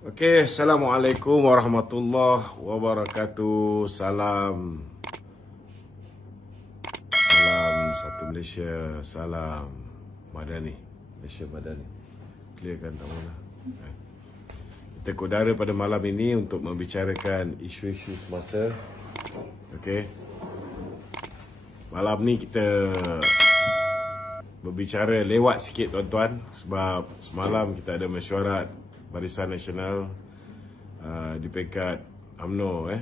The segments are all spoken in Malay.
Okey, Assalamualaikum warahmatullahi wabarakatuh. Salam satu Malaysia, salam Madani. Malaysia Madani. Clearkan tak mana. Kita kudara pada malam ini untuk membicarakan isu-isu semasa. Okey. Malam ni kita berbicara lewat sikit tuan-tuan, sebab semalam kita ada mesyuarat Barisan Nasional di peringkat UMNO.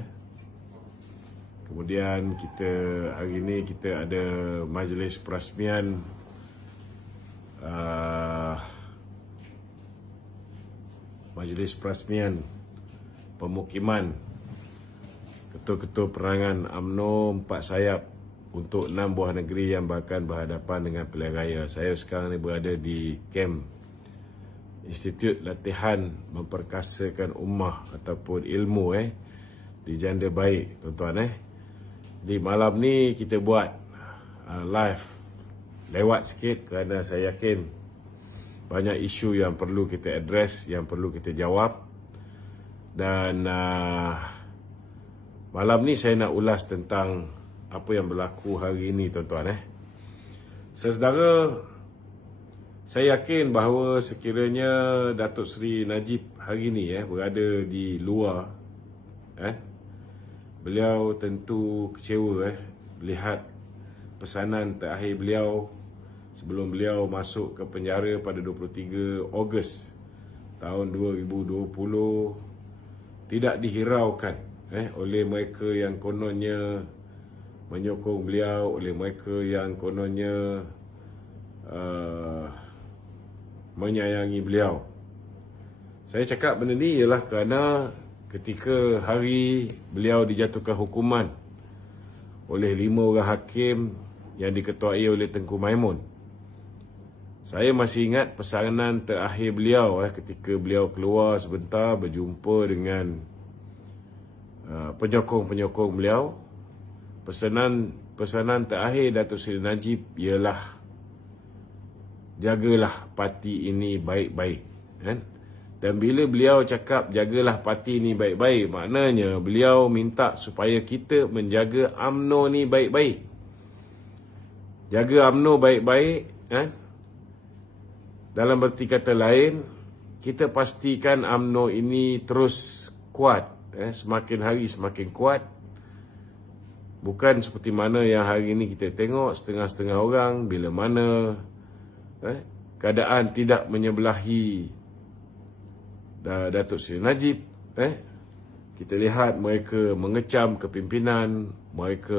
Kemudian kita hari ini kita ada majlis perasmian pemukiman ketua-ketua perangan UMNO 4 sayap untuk 6 buah negeri yang bahkan berhadapan dengan pilihan raya. Saya sekarang ni berada di kem Institut Latihan Memperkasakan Ummah ataupun ilmu di Janda Baik, tuan-tuan. Di malam ni kita buat live lewat sikit kerana saya yakin banyak isu yang perlu kita address, yang perlu kita jawab. Dan malam ni saya nak ulas tentang apa yang berlaku hari ini, tuan-tuan. Saudara, saya yakin bahawa sekiranya Datuk Seri Najib hari ini berada di luar, beliau tentu kecewa melihat pesanan terakhir beliau sebelum beliau masuk ke penjara pada 23 Ogos tahun 2020 tidak dihiraukan oleh mereka yang kononnya menyokong beliau, oleh mereka yang kononnya menyayangi beliau. Saya cakap benda ni ialah kerana ketika hari beliau dijatuhkan hukuman oleh 5 orang hakim yang diketuai oleh Tengku Maimun, saya masih ingat pesanan terakhir beliau ketika beliau keluar sebentar berjumpa dengan penyokong-penyokong beliau. Pesanan terakhir Datuk Seri Najib ialah jagalah parti ini baik-baik. Dan bila beliau cakap jagalah parti ini baik-baik, maknanya beliau minta supaya kita menjaga UMNO ni baik-baik. Jaga UMNO baik-baik. Dalam berti kata lain, kita pastikan UMNO ini terus kuat. Semakin hari semakin kuat. Bukan seperti mana yang hari ini kita tengok setengah-setengah orang bila mana keadaan tidak menyebelahi Datuk Seri Najib. Kita lihat mereka mengecam kepimpinan, mereka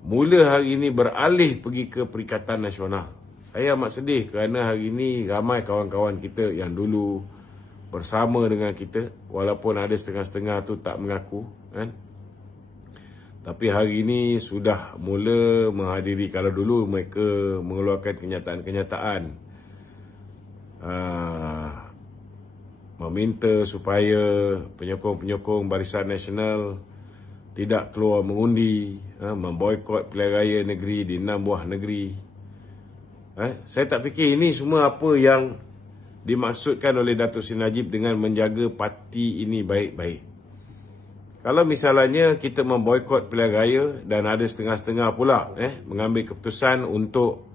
mula hari ini beralih pergi ke Perikatan Nasional. Saya amat sedih kerana hari ini ramai kawan-kawan kita yang dulu bersama dengan kita, walaupun ada setengah-setengah tu tak mengaku, tapi hari ini sudah mula menghadiri. Kalau dulu mereka mengeluarkan kenyataan-kenyataan meminta supaya penyokong-penyokong Barisan Nasional tidak keluar mengundi, memboikot pilihan raya negeri di 6 buah negeri. Saya tak fikir ini semua apa yang dimaksudkan oleh Datuk Seri Najib dengan menjaga parti ini baik-baik. Kalau misalnya kita memboikot pilihan raya dan ada setengah-setengah pula mengambil keputusan untuk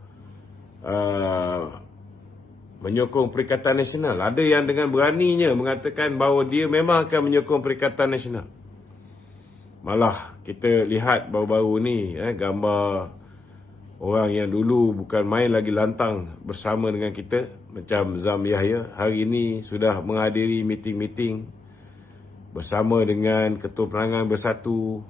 menyokong Perikatan Nasional. Ada yang dengan beraninya mengatakan bahawa dia memang akan menyokong Perikatan Nasional. Malah kita lihat baru-baru ni gambar orang yang dulu bukan main lagi lantang bersama dengan kita, macam Zam Yahya, hari ini sudah menghadiri meeting-meeting bersama dengan Ketua Perangan Bersatu.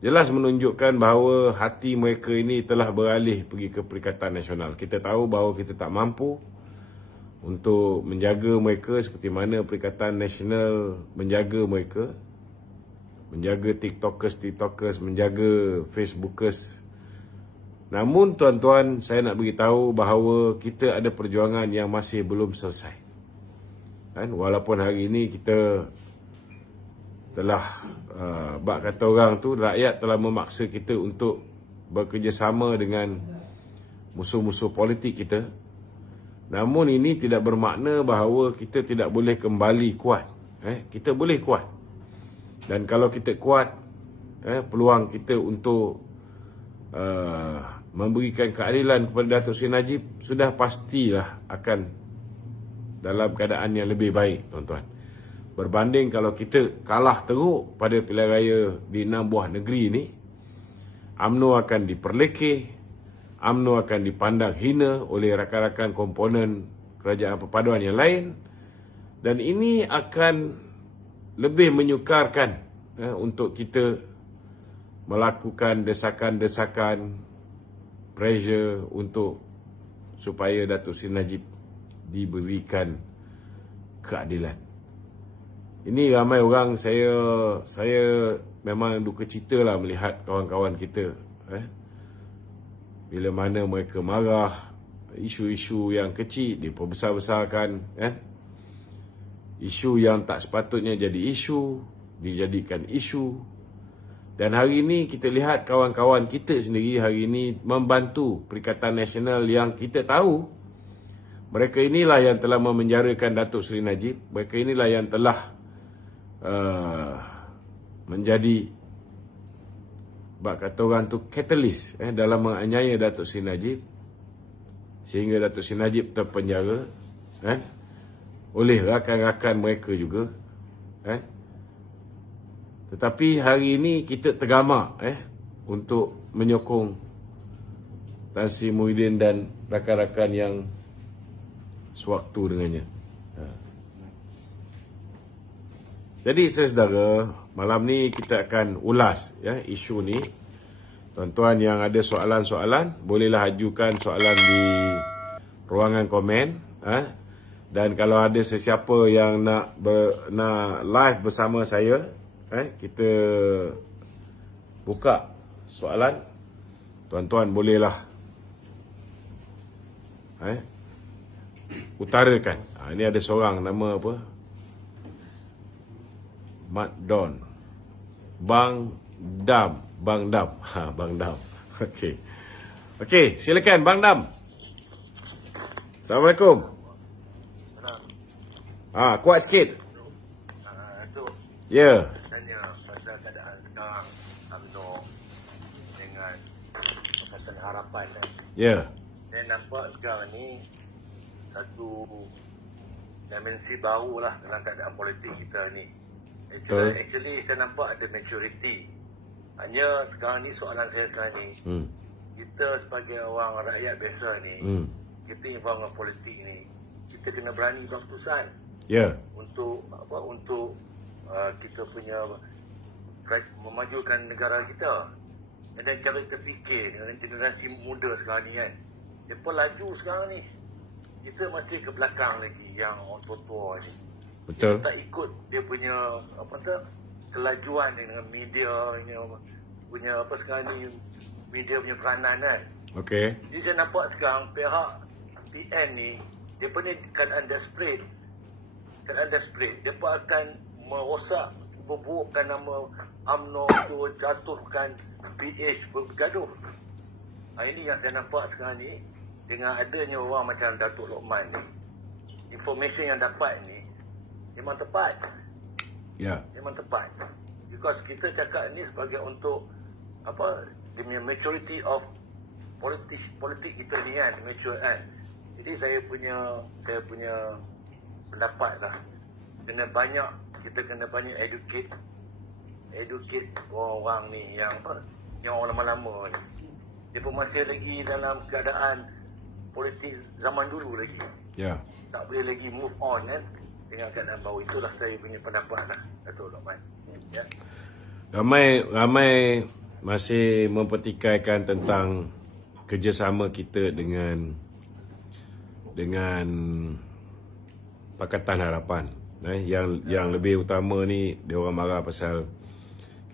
Jelas menunjukkan bahawa hati mereka ini telah beralih pergi ke Perikatan Nasional. Kita tahu bahawa kita tak mampu untuk menjaga mereka seperti mana Perikatan Nasional menjaga mereka, menjaga TikTokers, menjaga Facebookers. Namun tuan-tuan, saya nak beritahu bahawa kita ada perjuangan yang masih belum selesai. Walaupun hari ini kita telah bak kata orang tu, rakyat telah memaksa kita untuk bekerjasama dengan musuh-musuh politik kita. Namun ini tidak bermakna bahawa kita tidak boleh kembali kuat. Kita boleh kuat. Dan kalau kita kuat, peluang kita untuk memberikan keadilan kepada Datuk Seri Najib sudah pastilah akan dalam keadaan yang lebih baik, tuan-tuan. Berbanding kalau kita kalah teruk pada pilihan raya di 6 buah negeri ini, UMNO akan diperlekeh, UMNO akan dipandang hina oleh rakan-rakan komponen kerajaan perpaduan yang lain, dan ini akan lebih menyukarkan untuk kita melakukan desakan-desakan, pressure untuk supaya Datuk Seri Najib diberikan keadilan. Ini ramai orang, saya memang duka cita lah melihat kawan-kawan kita. Bila mana mereka marah, isu-isu yang kecil diperbesar-besarkan. Isu yang tak sepatutnya jadi isu, dijadikan isu. Dan hari ini kita lihat kawan-kawan kita sendiri hari ini membantu Perikatan Nasional yang kita tahu mereka inilah yang telah memenjarakan Datuk Seri Najib. Mereka inilah yang telah menjadi, bak kata orang tu, catalyst dalam menganiaya Datuk Seri Najib, sehingga Datuk Seri Najib terpenjara oleh rakan-rakan mereka juga. Tetapi hari ini kita tergamak untuk menyokong Tan Sri Muhyiddin dan rakan-rakan yang sewaktu dengannya. Jadi saudara, malam ni kita akan ulas isu ni. Tuan-tuan yang ada soalan-soalan, bolehlah ajukan soalan di ruangan komen. Dan kalau ada sesiapa yang nak live bersama saya, kita buka soalan, tuan-tuan bolehlah utarakan. Ini ada seorang nama apa? Mat Don. Bang Dam. Bang Dam. Okey, silakan Bang Dam. Assalamualaikum. Kuat sikit. Ya. Tanya pasal keadaan sekarang UMNO dengan Pakatan Harapan. Ya. Saya nampak sekarang ni satu dimensi baru lah dalam keadaan politik kita ni. Actually saya nampak ada maturity. Hanya sekarang ni soalan saya sekarang ni, kita sebagai orang rakyat biasa ni, kita involve dengan politik ni, kita kena berani buat keputusan. Ya. Untuk kita punya memajukan negara kita. Dan kalau kita fikir dengan generasi muda sekarang ni kan, mereka laju sekarang ni, kita masih ke belakang lagi yang orang tua-tua ni. Betul. Kita tak ikut dia punya kelajuan dengan media ini, punya sekarang ni, media punya peranan kan. Okey. Jadi saya nampak sekarang pihak PN ni, dia punya keadaan desperate. Mereka akan merosak, memburukkan nama UMNO tu, jatuhkan PH bergaduh. Ini yang saya nampak sekarang ni, dengan adanya orang macam Datuk Lokman ni, information yang dapat ni memang tepat. Ya. Memang tepat. Because kita cakap ni sebagai untuk the maturity of politik kita ni kan, mature kan. Jadi saya punya pendapat lah, kita kena banyak educate orang-orang ni yang orang lama-lama ni. Dia pun masih lagi dalam keadaan politik zaman dulu lagi. Ya. Tak boleh lagi move on kan dengan keadaan baru. Itulah saya punya pendapat lah, Datuk Lokman. Ya. Ramai masih mempertikaikan tentang kerjasama kita dengan Pakatan Harapan. Yang lebih utama ni, dia orang marah pasal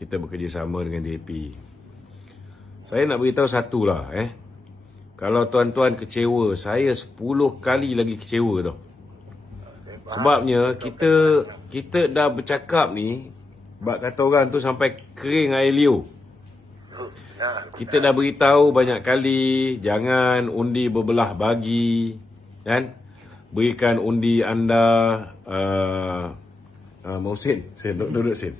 kita bekerjasama dengan DAP. Saya nak beritahu satu lah. Kalau tuan-tuan kecewa, saya 10 kali lagi kecewa tau. Sebabnya kita dah bercakap ni, bak kata orang tu sampai kering air liur. Kita dah beritahu banyak kali, jangan undi berbelah bagi. kan? Berikan undi anda mau Sin, duduk Sin.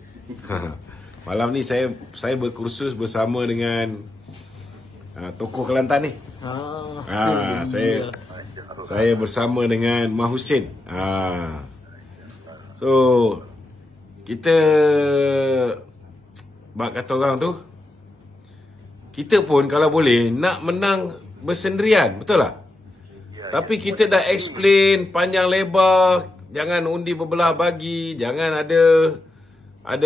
Malam ni saya berkursus bersama dengan tokoh Kelantan ni. Saya bersama dengan Mah Husin. So kita bak kata orang tu, kita pun kalau boleh nak menang bersendirian, betul tak? Tapi kita dah explain panjang lebar, jangan undi berbelah bagi, jangan ada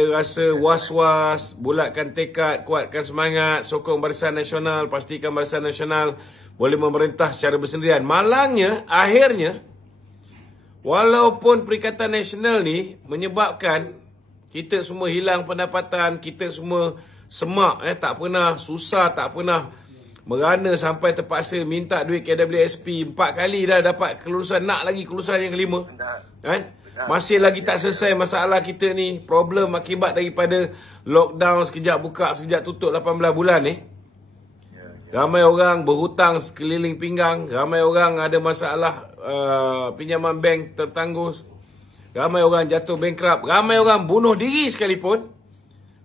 rasa was-was, bulatkan tekad, kuatkan semangat, sokong Barisan Nasional, pastikan Barisan Nasional boleh memerintah secara bersendirian. Malangnya, akhirnya, walaupun Perikatan Nasional ni menyebabkan kita semua hilang pendapatan, kita semua semak, tak pernah susah, tak pernah merana sampai terpaksa minta duit KWSP 4 kali dah dapat kelulusan, nak lagi kelulusan yang kelima. Kan? Masih lagi tak selesai masalah kita ni, problem akibat daripada lockdown, sekejap buka, sekejap tutup 18 bulan ni. Ramai orang berhutang sekeliling pinggang, ramai orang ada masalah pinjaman bank tertangguh, ramai orang jatuh bankrupt, ramai orang bunuh diri sekalipun.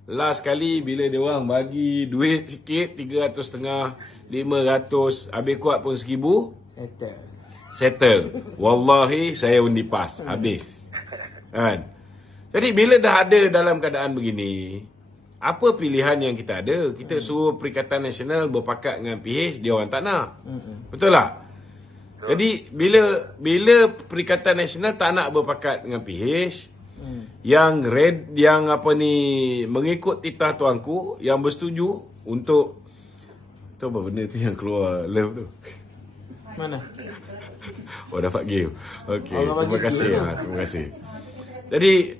Last kali bila dia orang bagi duit sikit, 300 500, habis kuat pun 1000, settle. Wallahi saya undi PAS, habis. Kan? Jadi bila dah ada dalam keadaan begini, apa pilihan yang kita ada? Kita suruh Perikatan Nasional berpakat dengan PH, dia orang tak nak. Betul tak? Jadi bila Perikatan Nasional tak nak berpakat dengan PH, yang mengikut titah tuanku, yang bersetuju untuk tu apa benda tu yang keluar love tu. Mana? Oh, dapat game. Okey, terima kasih. Terima kasih. Jadi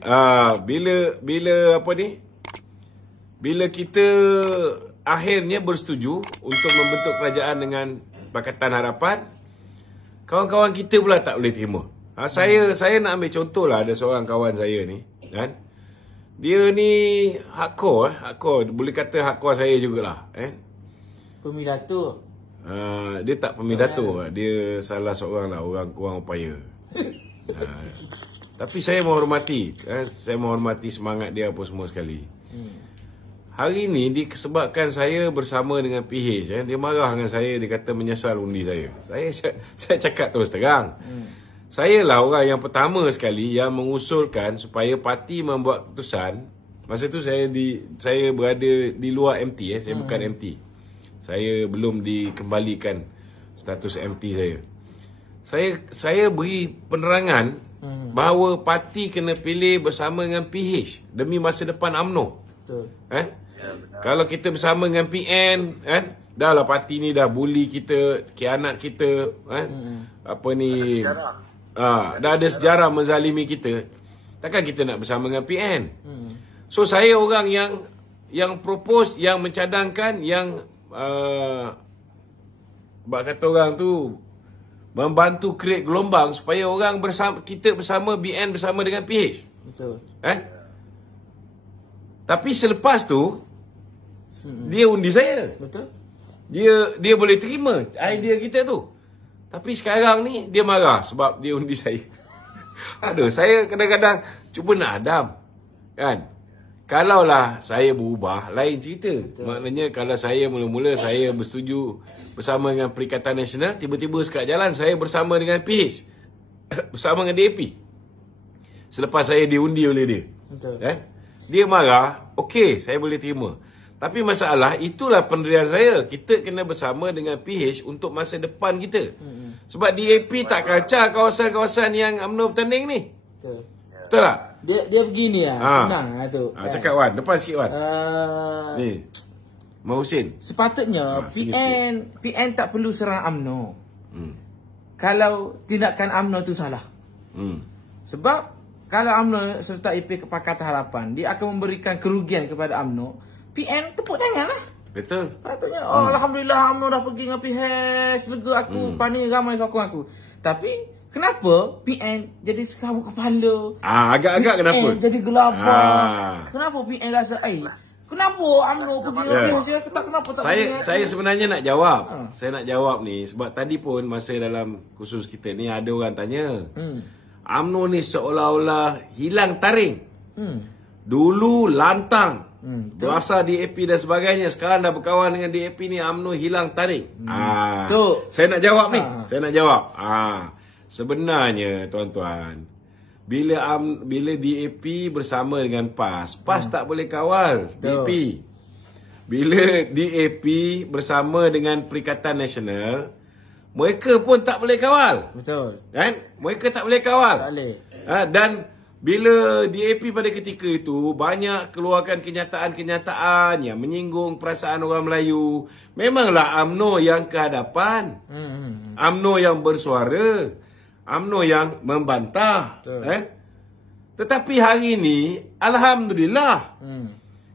bila kita akhirnya bersetuju untuk membentuk kerajaan dengan Pakatan Harapan, kawan-kawan kita pula tak boleh terima. Saya nak ambil contoh lah, ada seorang kawan saya ni, kan? Dia ni hardcore, boleh kata hardcore saya jugalah, Pemidato. Dia tak pemidato, dia salah seorang lah, orang kurang upaya. Tapi saya menghormati, saya menghormati semangat dia apa semua sekali. Hari ni disebabkan saya bersama dengan PH, dia marah dengan saya, dia kata menyesal undi saya. Saya cakap terus terang. Saya lah orang yang pertama sekali yang mengusulkan supaya parti membuat keputusan. Masa tu saya berada di luar MT, saya bukan MT. Saya belum dikembalikan status MT saya. Saya beri penerangan bahawa parti kena pilih bersama dengan PH demi masa depan UMNO. Betul. Kalau kita bersama dengan PN, dah lah parti ni dah bully kita, khianat kita, dah ada sejarah menzalimi kita. Takkan kita nak bersama dengan PN? So saya orang yang propose, yang mencadangkan, yang kata orang tu membantu create gelombang supaya orang bersama, kita bersama BN bersama dengan PH. Betul. Tapi selepas tu dia undi saya. Betul. Dia boleh terima idea kita tu. Tapi sekarang ni dia marah sebab dia undi saya. Aduh, saya kadang-kadang cuba nak hadam. Kan? Kalaulah saya berubah, lain cerita. Betul. Maknanya kalau saya mula-mula saya bersetuju bersama dengan Perikatan Nasional, tiba-tiba sekat jalan saya bersama dengan PH. Bersama dengan DAP. Selepas saya diundi oleh dia. Betul. Dia marah, okey, saya boleh terima. Tapi masalah, itulah pendirian saya. Kita kena bersama dengan PH untuk masa depan kita. Sebab DAP tak kacau kawasan-kawasan yang UMNO bertanding ni. Betul. Betul tak? Dia begini senang tu. Cakap Wan, depan sikit Wan. Ni. Mah Husin. Sepatutnya PN tak perlu serang UMNO. Kalau tindakan UMNO tu salah. Sebab kalau UMNO sertai Pakatan Harapan, dia akan memberikan kerugian kepada UMNO. PN tepuk tangan lah. Betul. Patutnya alhamdulillah UMNO dah pergi dengan PH, lega aku, pani ramai sokong aku. Tapi kenapa PN jadi sekabut kepala? Agak-agak kenapa? PN jadi gelabah. Kenapa PN rasa Kenapa UMNO pergi saya kata kenapa tak saya sebenarnya nak jawab. Saya nak jawab ni sebab tadi pun masa dalam kursus kita ni ada orang tanya. UMNO ni seolah-olah hilang taring. Dulu lantang. Berasa DAP dan sebagainya, sekarang dah berkawan dengan DAP ni, UMNO hilang taring. Saya nak jawab ni. Saya nak jawab. Sebenarnya tuan-tuan, bila DAP bersama dengan PAS tak boleh kawal DAP. Bila DAP bersama dengan Perikatan Nasional, mereka pun tak boleh kawal. Betul. Kan? Mereka tak boleh kawal. Tak boleh. Dan bila DAP pada ketika itu banyak keluarkan kenyataan-kenyataan yang menyinggung perasaan orang Melayu, memanglah UMNO yang ke hadapan. UMNO yang bersuara. UMNO yang membantah. Tetapi hari ini, Alhamdulillah,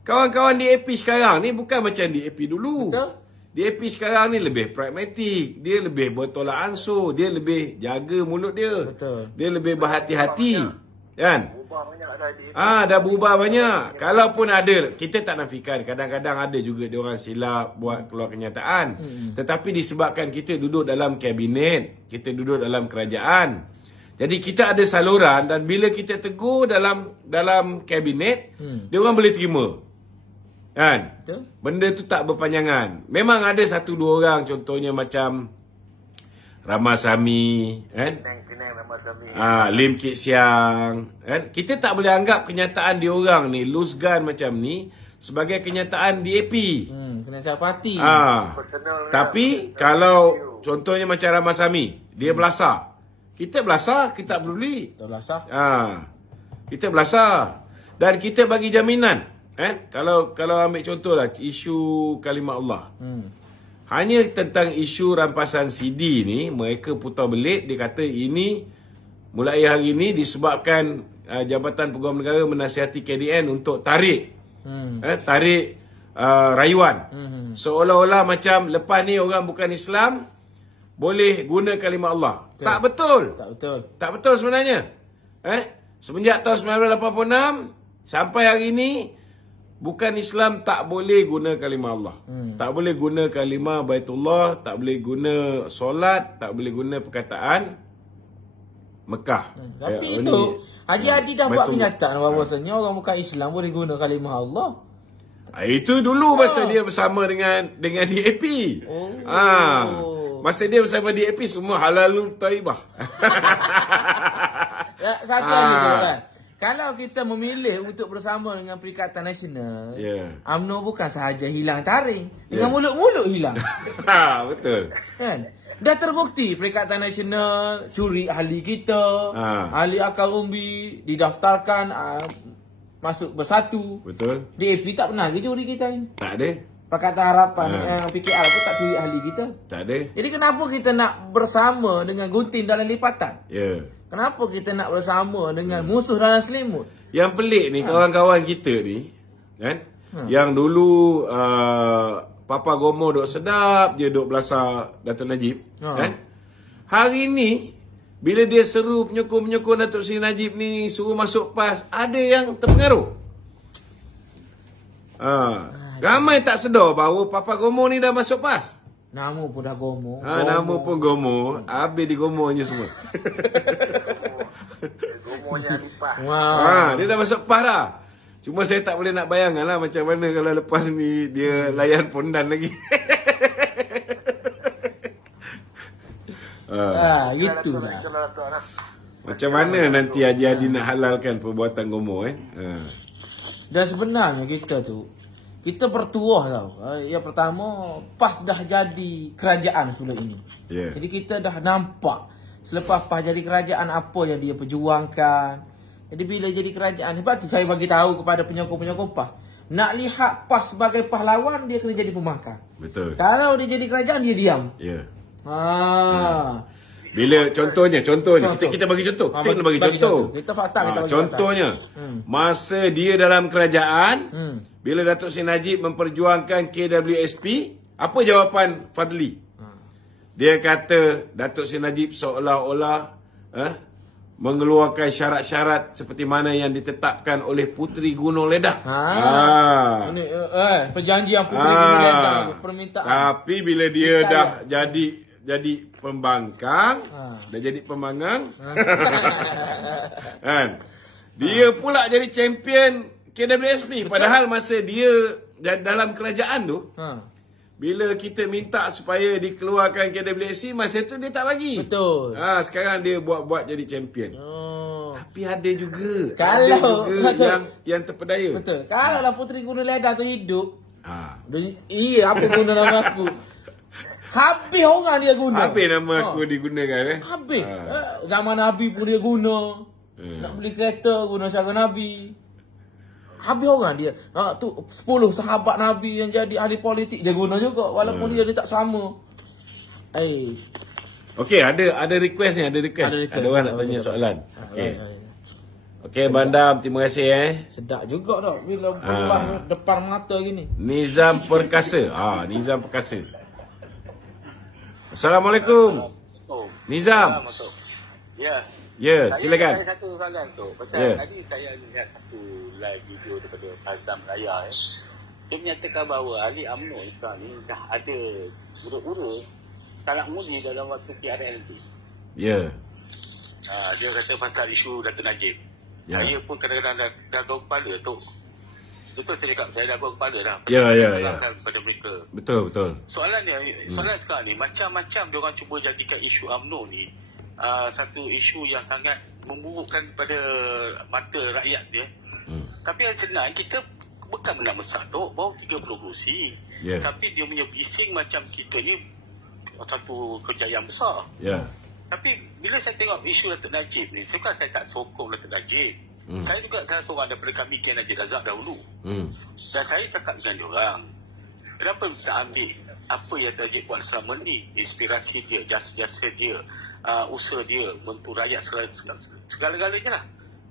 kawan-kawan DAP sekarang ni bukan macam DAP dulu. Betul. DAP sekarang ni lebih pragmatik. Dia lebih bertolak ansur. Dia lebih jaga mulut dia. Betul. Dia lebih berhati-hati. Kan? Berubah banyak dah DAP. Dah berubah banyak. Kalaupun ada, kita tak nafikan. Kadang-kadang ada juga dia orang silap buat keluar kenyataan. Tetapi disebabkan kita duduk dalam kabinet, kita duduk dalam kerajaan. Jadi kita ada saluran dan bila kita tegur dalam kabinet, dia orang boleh terima. Kan? Betul. Benda tu tak berpanjangan. Memang ada satu dua orang, contohnya macam Ramasamy, kan? Lim Kit Siang, kan? Kita tak boleh anggap kenyataan diorang ni, loose gun macam ni, sebagai kenyataan DAP. Kenyataan parti. Tapi kalau contohnya macam Ramasamy, dia belasah. Kita belasah, kita tak peduli. Kita belasah. Kita belasah. Dan kita bagi jaminan. Kalau ambil contohlah isu kalimah Allah. Hanya tentang isu rampasan CD ni, mereka putar belit. Dia kata ini mulai hari ini disebabkan Jabatan Peguam Negara menasihati KDN untuk tarik rayuan. Seolah-olah macam lepas ni orang bukan Islam boleh guna kalimah Allah. Betul. Tak betul. Tak betul sebenarnya. Semenjak tahun 1986 sampai hari ini, bukan Islam tak boleh guna kalimah Allah. Tak boleh guna kalimah Baitullah, tak boleh guna solat, tak boleh guna perkataan Mekah. Tapi itu Haji Hadi dah buat kenyataan bahawasanya orang bukan Islam boleh guna kalimah Allah. Itu dulu masa dia bersama dengan DAP. Masa dia bersama DAP semua halalul thayyibah. Satu lagi kan. Kalau kita memilih untuk bersama dengan Perikatan Nasional, UMNO bukan sahaja hilang taring, dengan mulut-mulut hilang. Betul. Kan? Dah terbukti Perikatan Nasional curi ahli kita, ahli akal umbi, didaftarkan masuk bersatu. Betul. DAP tak pernah lagi curi kita ni. Tak ada. Pakatan Harapan PKR pun tak curi ahli kita. Tak ada. Jadi kenapa kita nak bersama dengan gunting dalam lipatan? Kenapa kita nak bersama dengan musuh dalam selimut? Yang pelik ni kawan-kawan kita ni, kan? Yang dulu Papa Gomo duk sedap je duk belasah Datuk Najib, kan? Hari ni bila dia seru penyokong-penyokong Datuk Seri Najib ni suruh masuk PAS, ada yang terpengaruh. Ramai tak sedar bahawa Papa Gomo ni dah masuk PAS. Nama pun dah Gomo. Nama pun Gomo. Habis di Gomonya semua. Gomonya lipat. Dia dah masuk PAS dah. Cuma saya tak boleh nak bayangkan lah macam mana kalau lepas ni dia layan pondan lagi. Gitu lah. Macam mana nanti Haji Hadi nak halalkan perbuatan Gomo Dan sebenarnya kita bertuah tau. Yang pertama, PAS dah jadi kerajaan sebelum ini. Jadi kita dah nampak selepas PAS jadi kerajaan apa yang dia perjuangkan. Jadi bila jadi kerajaan, sebab tu saya bagi tahu kepada penyokong-penyokong PAS, nak lihat PAS sebagai pahlawan, dia kena jadi pembangkang. Betul. Kalau dia jadi kerajaan, dia diam. Bila contohnya kita bagi contoh. Kita kena bagi contoh. Kita fakta kita bagi contohnya, masa dia dalam kerajaan, bila Datuk Seri Najib memperjuangkan KWSP, apa jawapan Fadli? Dia kata Datuk Seri Najib seolah-olah mengeluarkan syarat-syarat seperti mana yang ditetapkan oleh Puteri Gunung Ledang. Ini perjanjian Puteri Gunung Ledang, permintaan. Tapi bila dia dah jadi pembangkang, dah jadi pembangang, kan? Dia pula jadi champion KWSP. Padahal masa dia dalam kerajaan tu, bila kita minta supaya dikeluarkan KWSP, masa tu dia tak bagi. Betul. Sekarang dia buat jadi champion. Tapi ada juga. Kalau yang terpedaya. Betul. Kalau lah Puteri Gunung Ledang tu hidup. Iya, apa guna nama aku? Habis orang dia guna. Habis nama aku digunakan. Habis. Zaman Nabi pun dia guna. Nak beli kereta guna cara Nabi. Habis orang dia. Tu 10 sahabat Nabi yang jadi ahli politik dia guna juga walaupun dia tak sama. Okey, ada request ni, ada request. Ada orang nak tanya soalan. Okey, Bandam, terima kasih Sedap juga dah bila belah depan mata gini. Nizam Perkasa. Nizam Perkasa. Assalamualaikum. Nizam. Ya, silakan. Saya satu soalan tu. Pasal tadi saya lihat satu live video daripada Azam Raya. Dia menyatakan bahawa ahli UMNO sekarang ni dah ada ura-ura tak nak mengundi dalam waktu PRN tu. Ya. Dia kata pasal isu Dato' Najib. Saya pun kadang-kadang dah gaul kepala tu. Betul saya cakap, saya dah gaul kepala dah. Ya. Pada mereka. Betul. Soalan sekarang ni, macam-macam diorang cuba jadikan isu UMNO ni satu isu yang sangat memburukkan pada mata rakyat dia. Tapi yang senang, kita bukan menang besar tu, baru 30 kerusi. Tapi dia punya bising macam kita ni satu kejayaan besar. Tapi bila saya tengok isu Dato' Najib ni, saya tak sokong Dato' Najib. Saya juga salah seorang daripada kami Ken Najib Razak dahulu. Dan saya cakap dengan diorang, kenapa kita ambil apa yang Najib buat selama ni, inspirasi dia, jasa dia, usaha dia untuk rakyat segala-galanya lah.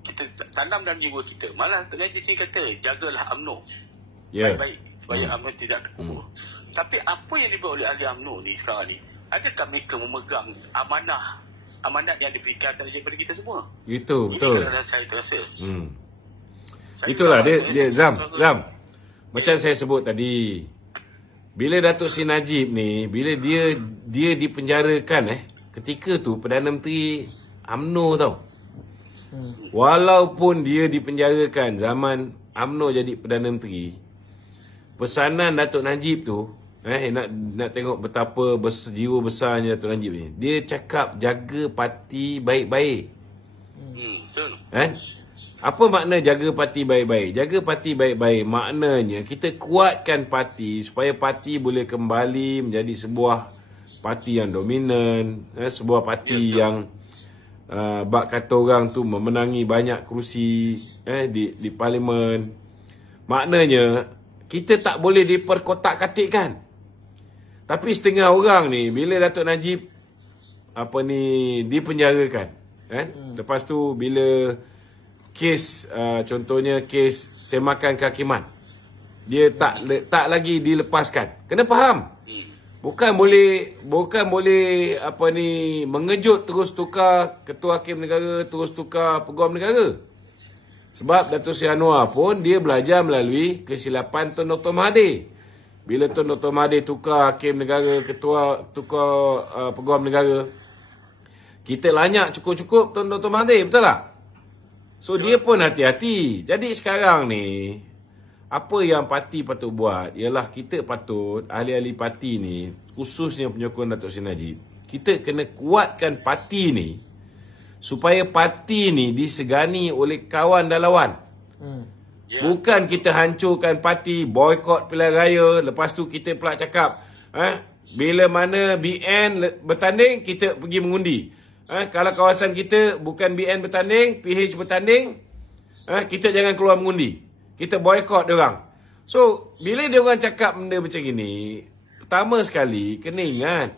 Kita tanam dalam jiwa kita. Malah Dato' Najib sini kata, jagalah UMNO baik-baik supaya UMNO tidak terkubur. Tapi apa yang dibuat oleh ahli UMNO ni sekarang ni, adakah mereka memegang amanat yang diberikan daripada kita semua? Itu betul. Ini saya terasa. Itulah dia Zam. Macam saya sebut tadi, bila Datuk Seri Najib ni, bila dia dipenjarakan ketika tu Perdana Menteri UMNO tau. Walaupun dia dipenjarakan zaman UMNO jadi Perdana Menteri, pesanan Datuk Najib tu nak tengok betapa jiwa besarnya Datuk Najib ni. Dia cakap jaga parti baik-baik. Betul. Apa makna jaga parti baik-baik? Jaga parti baik-baik maknanya kita kuatkan parti supaya parti boleh kembali menjadi sebuah parti yang dominan, sebuah parti yang bak kata orang tu memenangi banyak kerusi di parlimen. Maknanya kita tak boleh diperkotak-katikkan. Tapi setengah orang ni bila Datuk Najib dipenjarakan, lepas tu bila kes contohnya kes semakan kehakiman, dia tak lagi dilepaskan. Kena faham. Bukan boleh mengejut terus tukar ketua hakim negara, terus tukar peguam negara. Sebab Datuk Seri Anwar pun dia belajar melalui kesilapan Tun Dr. Mahathir. Bila Tun Dr. Mahathir tukar hakim negara, tukar peguam negara, kita lanyak cukup-cukup Tun Dr. Mahathir, betul tak? So dia pun hati-hati. Jadi sekarang ni, apa yang parti patut buat ialah kita patut, ahli-ahli parti ni, khususnya penyokong Datuk Seri Najib, kita kena kuatkan parti ni supaya parti ni disegani oleh kawan dan lawan. Bukan kita hancurkan parti, boykot pilihan raya, lepas tu kita pula cakap bila mana BN bertanding kita pergi mengundi. Kalau kawasan kita bukan BN bertanding, PH bertanding, kita jangan keluar mengundi. Kita boykot diorang. So, bila diorang cakap benda macam ni, pertama sekali, kena ingat,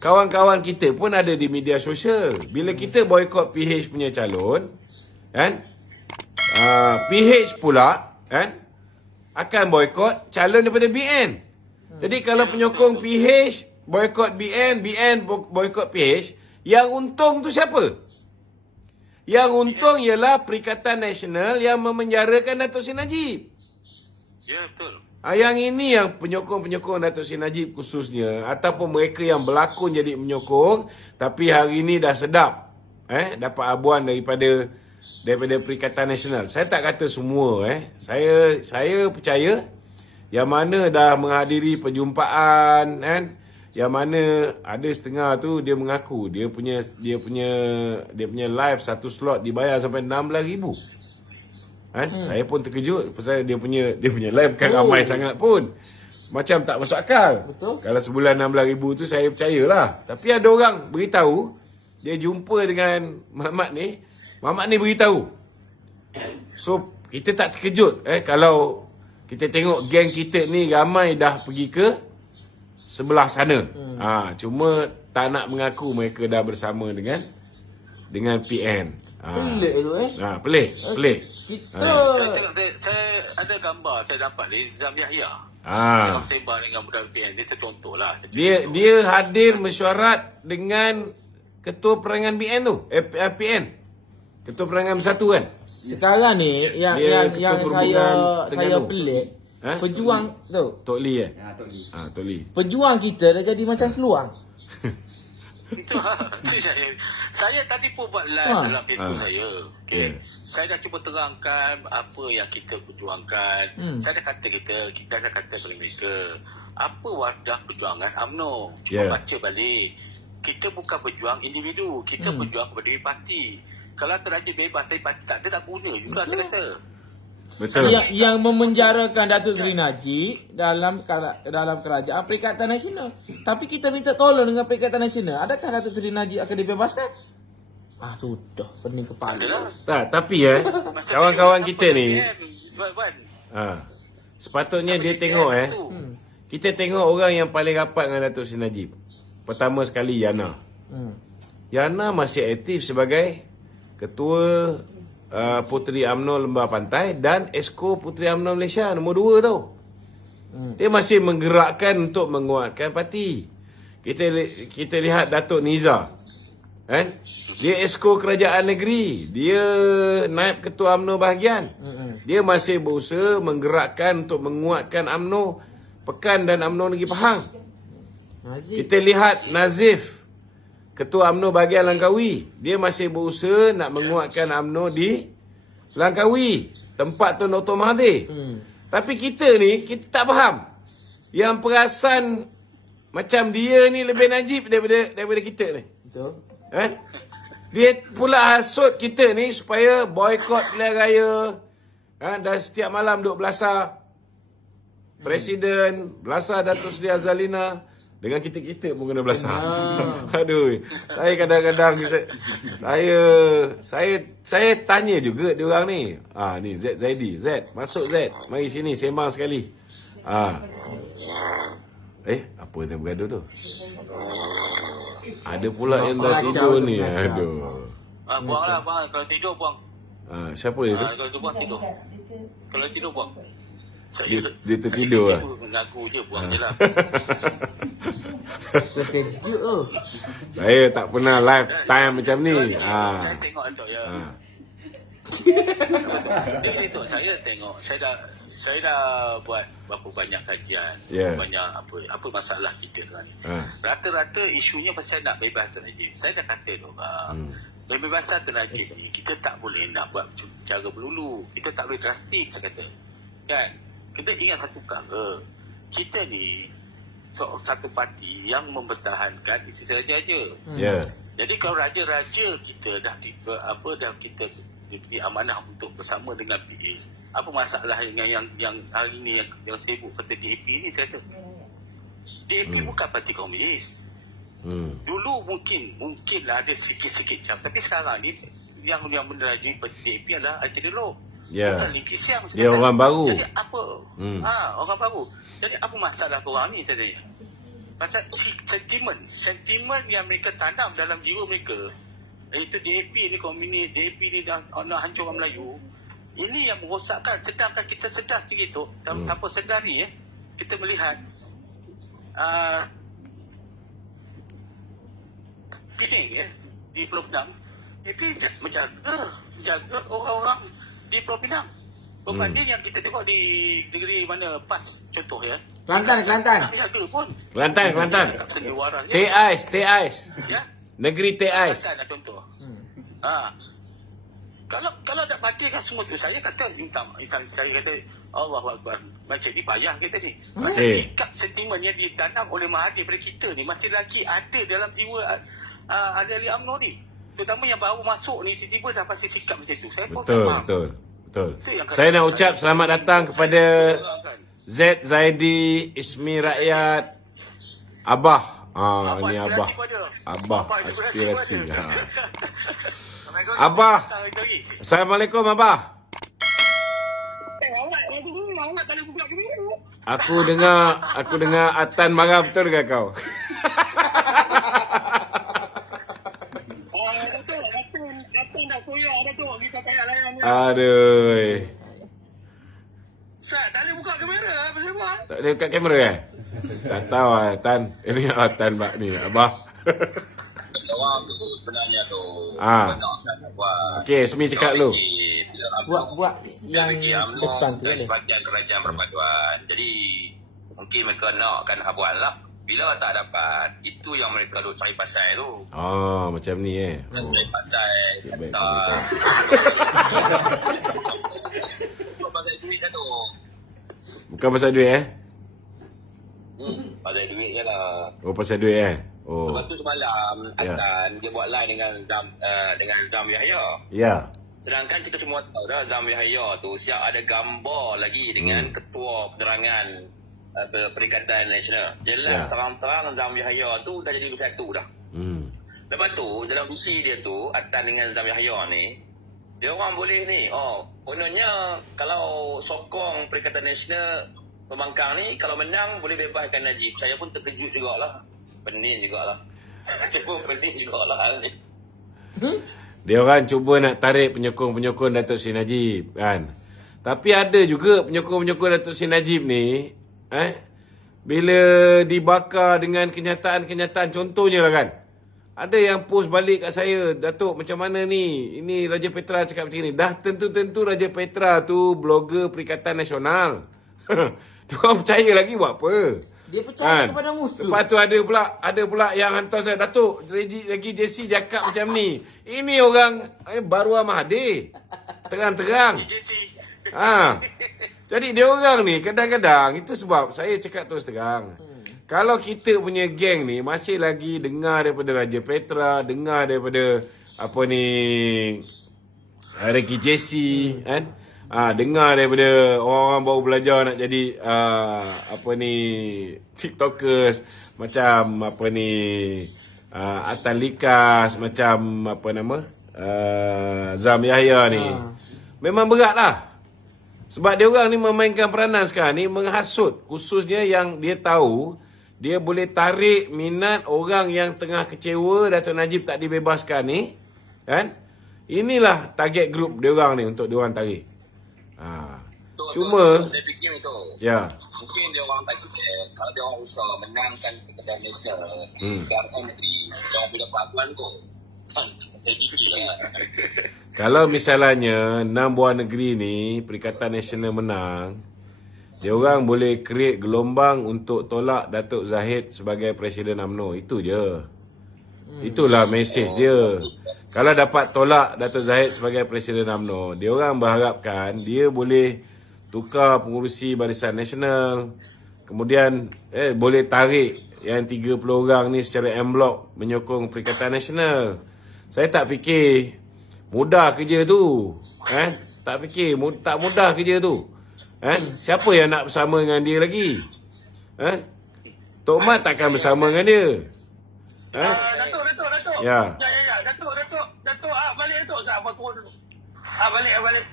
kawan-kawan kita pun ada di media sosial. Bila kita boykot PH punya calon, PH pula, akan boykot calon daripada BN. Jadi, kalau penyokong PH boykot BN, BN boykot PH, yang untung tu siapa? Yang untung ialah Perikatan Nasional yang memenjarakan Datuk Seri Najib. Ya, betul. Yang ini yang penyokong-penyokong Datuk Seri Najib khususnya, ataupun mereka yang berlakon jadi menyokong, tapi hari ini dah sedap dapat abuan daripada Perikatan Nasional. Saya tak kata semua Saya percaya yang mana dah menghadiri perjumpaan yang mana ada setengah tu dia mengaku dia punya live satu slot dibayar sampai 16,000. Saya pun terkejut pasal dia punya live kan ramai sangat pun. Macam tak masuk akal. Betul. Kalau sebulan 16,000 tu saya percayalah. Tapi ada orang beritahu dia jumpa dengan Mamat ni beritahu. So kita tak terkejut kalau kita tengok geng kita ni ramai dah pergi ke sebelah sana. Cuma tak nak mengaku mereka dah bersama dengan PN. Pelik tu Pelik. Kita Saya ada gambar saya dapat dari Zam Yahya. Dalam sembang dengan budak PN, dia tertontok lah. Dia hadir mesyuarat dengan Ketua Perangan PN tu. PN. Ketua Perangan Bersatu kan. Sekarang ni yang saya pelik, pejuang tu. Tok Lee Tok Lee. Tok Lee. Pejuang kita dah jadi macam seluang. Itu saya tadi pun buat live dalam Facebook saya. Okay. Saya dah cuba terangkan apa yang kita perjuangkan. Saya dah kata kita dah kata kepada mereka apa wadah perjuangan UMNO. Cuba baca balik. Kita bukan berjuang individu, kita berjuang kepada parti. Kalau terlanjur dari parti tak ada, tak guna juga. Saya kata. Betul. Yang memenjarakan Datuk Seri Najib dalam kerajaan Perikatan Nasional. Tapi kita minta tolong dengan Perikatan Nasional. Adakah Datuk Seri Najib akan dibebaskan? Sudah pening kepala. Tak, tapi kawan-kawan kita ni sepatutnya dia tengok kita tengok orang yang paling rapat dengan Datuk Seri Najib. Pertama sekali Yana. Yana masih aktif sebagai Ketua Puteri UMNO Lembah Pantai dan Esko Puteri UMNO Malaysia nombor 2 tau. Dia masih menggerakkan untuk menguatkan parti. Kita lihat Datuk Niza. Dia Esko Kerajaan Negeri. Dia naib Ketua UMNO bahagian. Dia masih berusaha menggerakkan untuk menguatkan UMNO Pekan dan UMNO Negeri Pahang. Kita lihat Nazif, Ketua UMNO bahagian Langkawi. Dia masih berusaha nak menguatkan UMNO di Langkawi, tempat Tun Dr. Mahathir. Tapi kita ni, kita tak faham. Yang perasan macam dia ni lebih Najib daripada kita ni. Betul. Dia pula hasut kita ni supaya boykot pilihan raya. Dan setiap malam duk belasah Presiden, belasah Datuk Seri Azalina. Dengan kita pun kena belasah. Aduh. Saya kadang-kadang saya tanya juga dia orang ni. Ni Zaidi. Z, masuk Z. Mari sini sembang sekali. Apa yang bergaduh tu? Ada pula yang dah tidur ni. Aduh. Buanglah, buang. Kalau tidur buang. Siapa dia tu? Kalau buang tidur. Kalau tidur buang. Dia tertidur lah. Mengaku je buang je lah. Terkejut tu. Saya tak pernah live time macam ni. Saya tengok Atok ya. Jadi tu saya tengok. Saya dah buat berapa banyak kajian. Banyak apa masalah kita sekarang ni. Rata-rata isunya pasal nak bebas Tun Najib. Saya dah kata tu. Pembebasan Tun Najib ni kita tak boleh nak buat cara berlulu. Kita tak boleh drastik saya kata. Kan? Kita ingat satu perkara. Kita ni satu parti yang mempertahankan isi raja-raja. Jadi kalau raja-raja kita dah kita diberi amanah untuk bersama dengan PA, apa masalah yang hari ni yang sibuk kata DAP ni saya kata. DAP bukan parti komunis. Dulu mungkinlah ada sikit-sikit macam, tapi sekarang ni yang menerajui DAP adalah anti-dialog. Dia orang baru. Jadi apa? Orang baru. Jadi apa masalah korang ni saya tanya? Pasal sentimen yang mereka tanam dalam jiwa mereka, iaitu DAP ni komunis, DAP ni nak hancur orang Melayu. Ini yang merosakkan. Sedangkan kita sedar begitu, tanpa sedari kita melihat ini di Pulau Pinang Itu menjaga orang-orang di Pulau Pinang. Berbanding yang kita tengok di negeri mana PAS contoh ya. Kelantan. Tak jaga pun. Kelantan. Sendiwaran Teh ais. Ya. Negeri teh ais. Kelantan contoh. Kalau nak batalkan semua tu, saya kata saya kata Allahu Akbar. Macam ni payah kita ni. Sikap sentimen yang ditanam oleh Mahathir pada kita ni masih lagi ada dalam jiwa ahli UMNO ni. Terutama yang baru masuk ni tiba-tiba dah pasti sikap macam tu. Saya pun Betul. Saya nak ucap selamat datang kepada Z Zaidi Ismi Rakyat Abah. Ni Abah. Abah aspirasi. Abah. Assalamualaikum Abah. Aku dengar Atan marah, betul ke kau? Aduh. Tak boleh buka kamera pasal apa? Tak boleh buka kamera Tak tahu Tan. Ini Tan Pak ni, Abah. Orang tu sebenarnya tu. Okey, Semi cakap dulu. Buat yang depan tu boleh. Sebagian kerajaan perpaduan. Jadi mungkin mereka nakkan habuan lah. Bila tak dapat, itu yang mereka duk cari pasal tu. Macam ni Cari pasal kata. Bukan pasal duit lah tu. Bukan pasal duit Pasal duit je lah. Pasal duit Lepas tu semalam Atan dia buat line dengan Zam Yahya. Ya. Sedangkan kita semua tahu dah Zam Yahya tu siap ada gambar lagi dengan ketua penerangan Perikatan Nasional. Jelas terang-terang Zam Yahya tu dah jadi bersatu dah. Lepas tu dalam visi dia tu Atan dengan Zam Yahya ni, dia orang boleh ni, kononnya kalau sokong Perikatan Nasional Pembangkang ni, kalau menang boleh bebaskan Najib. Saya pun terkejut jugalah. Pening jugalah. Saya pun pening jugalah hal ni. Dia orang cuba nak tarik penyokong-penyokong Datuk Seri Najib kan. Tapi ada juga penyokong-penyokong Datuk Seri Najib ni bila dibakar dengan kenyataan-kenyataan, contohnya lah kan, ada yang post balik kat saya, Datuk macam mana ni, ini Raja Petra cakap macam ni. Dah tentu-tentu Raja Petra tu blogger Perikatan Nasional. Dia orang percaya lagi buat apa? Dia percaya kepada musuh. Lepas tu ada pula yang hantar saya, Datuk lagi JC cakap macam ni. Ini orang baru Mahathir. Terang-terang. Jadi dia orang ni kadang-kadang, itu sebab saya cakap terus terang. Kalau kita punya geng ni masih lagi dengar daripada Raja Petra, dengar daripada Ricky JC kan? Dengar daripada orang-orang baru belajar nak jadi TikTokers macam Atan Likas, macam Zam Yahya ni. Memang berat lah. Sebab dia orang ni memainkan peranan sekarang ni menghasut, khususnya yang dia tahu dia boleh tarik minat orang yang tengah kecewa Datuk Najib tak dibebaskan ni kan. Inilah target group dia orang ni untuk dia orang tarik. Cuma saya fikir tu. Ya. Mungkin dia orang bagi kalau dia orang usaha menangkan Perikatan Nasional di Garden negeri, dia orang boleh dapat aduan tu. Saya fikir kalau misalnya 6 buah negeri ni Perikatan Nasional menang, dia orang boleh create gelombang untuk tolak Datuk Zahid sebagai Presiden UMNO. Itu je. Itulah mesej dia. Kalau dapat tolak Datuk Zahid sebagai Presiden UMNO, dia orang berharapkan dia boleh tukar pengurusi Barisan Nasional. Kemudian boleh tarik yang 30 orang ni secara en blok menyokong Perikatan Nasional. Saya tak fikir mudah kerja tu. Tak fikir tak mudah kerja tu. Siapa yang nak bersama dengan dia lagi? Tok Mat takkan bersama dengan dia. Datuk. Ya. Datuk. Balik Datuk. Sabar turun dulu. Balik.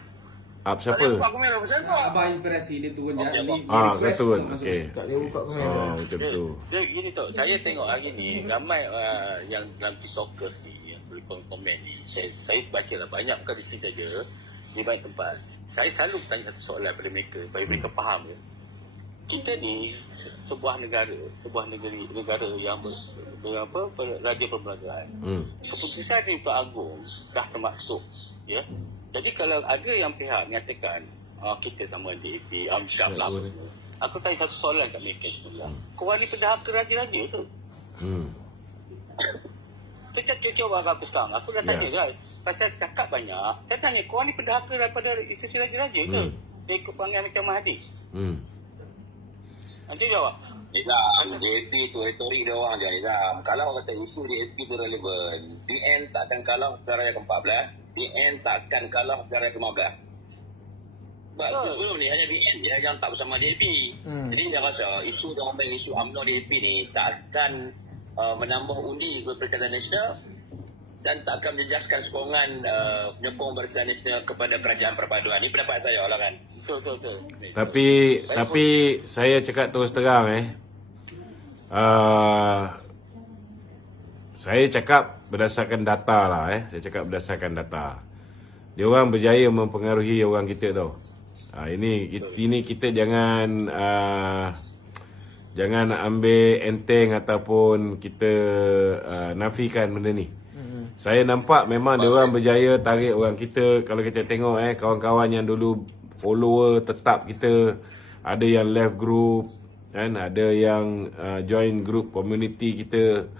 Siapa? Abah inspirasi dia turun je. Betul. Okey. Tak dia buka kamera. Betul. Dia gini Tok, saya tengok hari ni ramai yang dalam TikTokers ni yang boleh komen ni. Saya baca lah banyak, bukan di sini saja, di banyak tempat. Saya selalu tanya satu soalan pada mereka supaya mereka faham. kita ni sebuah negara yang raja perbelanjaan. Keputusan di Tuan Agong dah termaktub, ya. Jadi kalau ada yang pihak menyatakan kita sama DAP, tak lama. Aku tanya satu soalan kat mereka semula. Korang ni pendahaka raja-raja tu? Kita orang aku sekarang. Aku dah tanya kan. Pasal cakap banyak. Saya tanya, korang ni pendahaka daripada institusi raja-raja ke? Dia ikut panggil macam Mahathir. Nanti jawab. Nizam, DAP tu retorik dia orang je Nizam. Kalau kata isu DAP tu relevan, PN takkan kalah perkara yang ke-14, PN takkan kalah perkara yang ke-15. Sebab sebelum ni hanya PN je yang tak bersama DAP. Jadi saya rasa isu yang ambil isu UMNO DAP ni takkan menambah undi kepada Perikatan Nasional dan tak akan menjejaskan sokongan penyokong Barisan Nasional kepada Kerajaan Perpaduan. Ini pendapat saya lah kan. Betul. Tapi saya cakap terus terang saya cakap berdasarkan data lah Saya cakap berdasarkan data. Dia orang berjaya mempengaruhi orang kita tau. Ini kita jangan ambil enteng ataupun kita nafikan benda ni. Saya nampak memang dia orang berjaya tarik orang kita. Kalau kita tengok kawan-kawan yang dulu follower tetap kita, ada yang left group kan, ada yang join group community kita,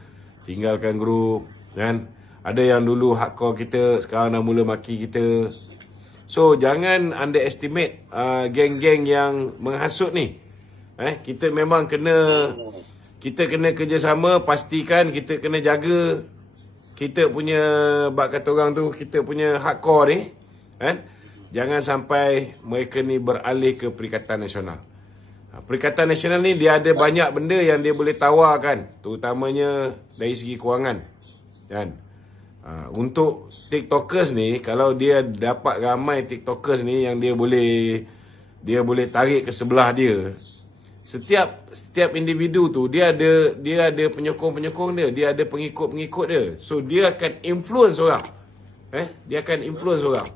tinggalkan group kan, ada yang dulu hardcore kita sekarang dah mula maki kita. So jangan underestimate geng-geng yang menghasut ni. Kita memang kena kerjasama, pastikan kita kena jaga kita punya, bak kata orang tu, kita punya hardcore ni kan. Jangan sampai mereka ni beralih ke Perikatan Nasional. Perikatan Nasional ni dia ada banyak benda yang dia boleh tawarkan, terutamanya dari segi kewangan kan. Untuk TikTokers ni, kalau dia dapat ramai TikTokers ni yang dia boleh tarik ke sebelah dia, setiap individu tu dia ada penyokong-penyokong dia ada pengikut-pengikut dia. So dia akan influence orang. Dia akan influence orang.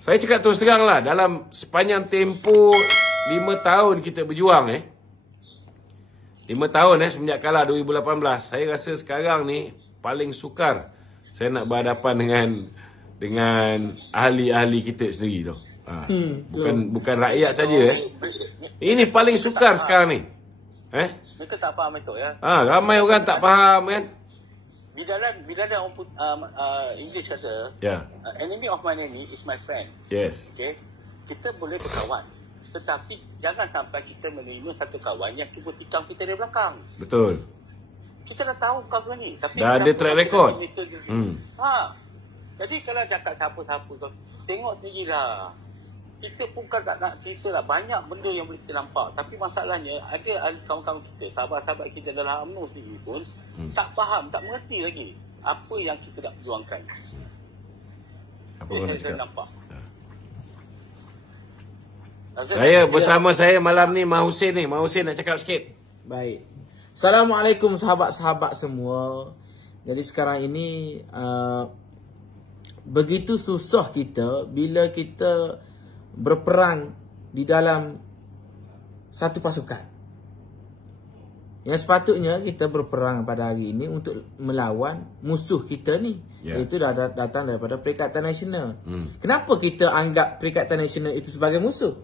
Saya cakap terus terang lah, dalam sepanjang tempoh 5 tahun kita berjuang 5 tahun semenjak kalah 2018, saya rasa sekarang ni paling sukar saya nak berhadapan dengan ahli-ahli kita sendiri tau. Bukan rakyat saja Ini paling sukar sekarang ni. Mereka tak faham itu ya. Ramai orang tak faham kan. Bila ada orang English kata, enemy of my enemy is my friend. Yes. Okay. Kita boleh berkawan, tetapi jangan sampai kita menerima satu kawan yang cuba tikam kita dari belakang. Betul. Kita dah tahu kawan ni, tapi dah ada track record. Jadi kalau cakap siapa-siapa tu, tengok sendirilah. Kita pun kan tak nak cerita lah. Banyak benda yang boleh kita nampak. Tapi masalahnya, ada kawan-kawan kita, sahabat-sahabat kita dalam UMNO sendiri pun tak faham, tak mengerti lagi apa yang kita nak perjuangkan. Apa yang saya nampak. Saya bersama saya malam ni Mak Hussein ni. Mak Hussein nak cakap sikit. Baik. Assalamualaikum sahabat-sahabat semua. Jadi sekarang ini begitu susah kita bila kita berperang di dalam satu pasukan. Yang sepatutnya kita berperang pada hari ini untuk melawan musuh kita ni, iaitu datang daripada Perikatan Nasional. Kenapa kita anggap Perikatan Nasional itu sebagai musuh?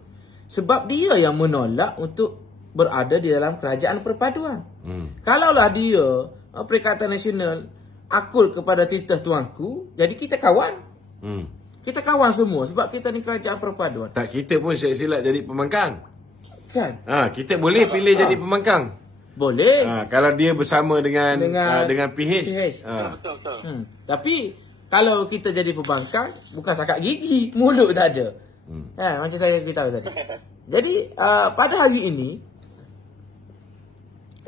Sebab dia yang menolak untuk berada di dalam Kerajaan Perpaduan. Kalaulah dia Perikatan Nasional akul kepada titah tuanku, jadi kita kawan. Kita kawan semua sebab kita ni Kerajaan Perpaduan. Tak, kita pun silap jadi pembangkang. Kan? Kita boleh pilih jadi pembangkang. Boleh. Kalau dia bersama dengan PH. Betul. Tapi kalau kita jadi pembangkang, bukan cakap gigi, mulut tak ada. Macam saya beritahu tadi. Jadi pada hari ini,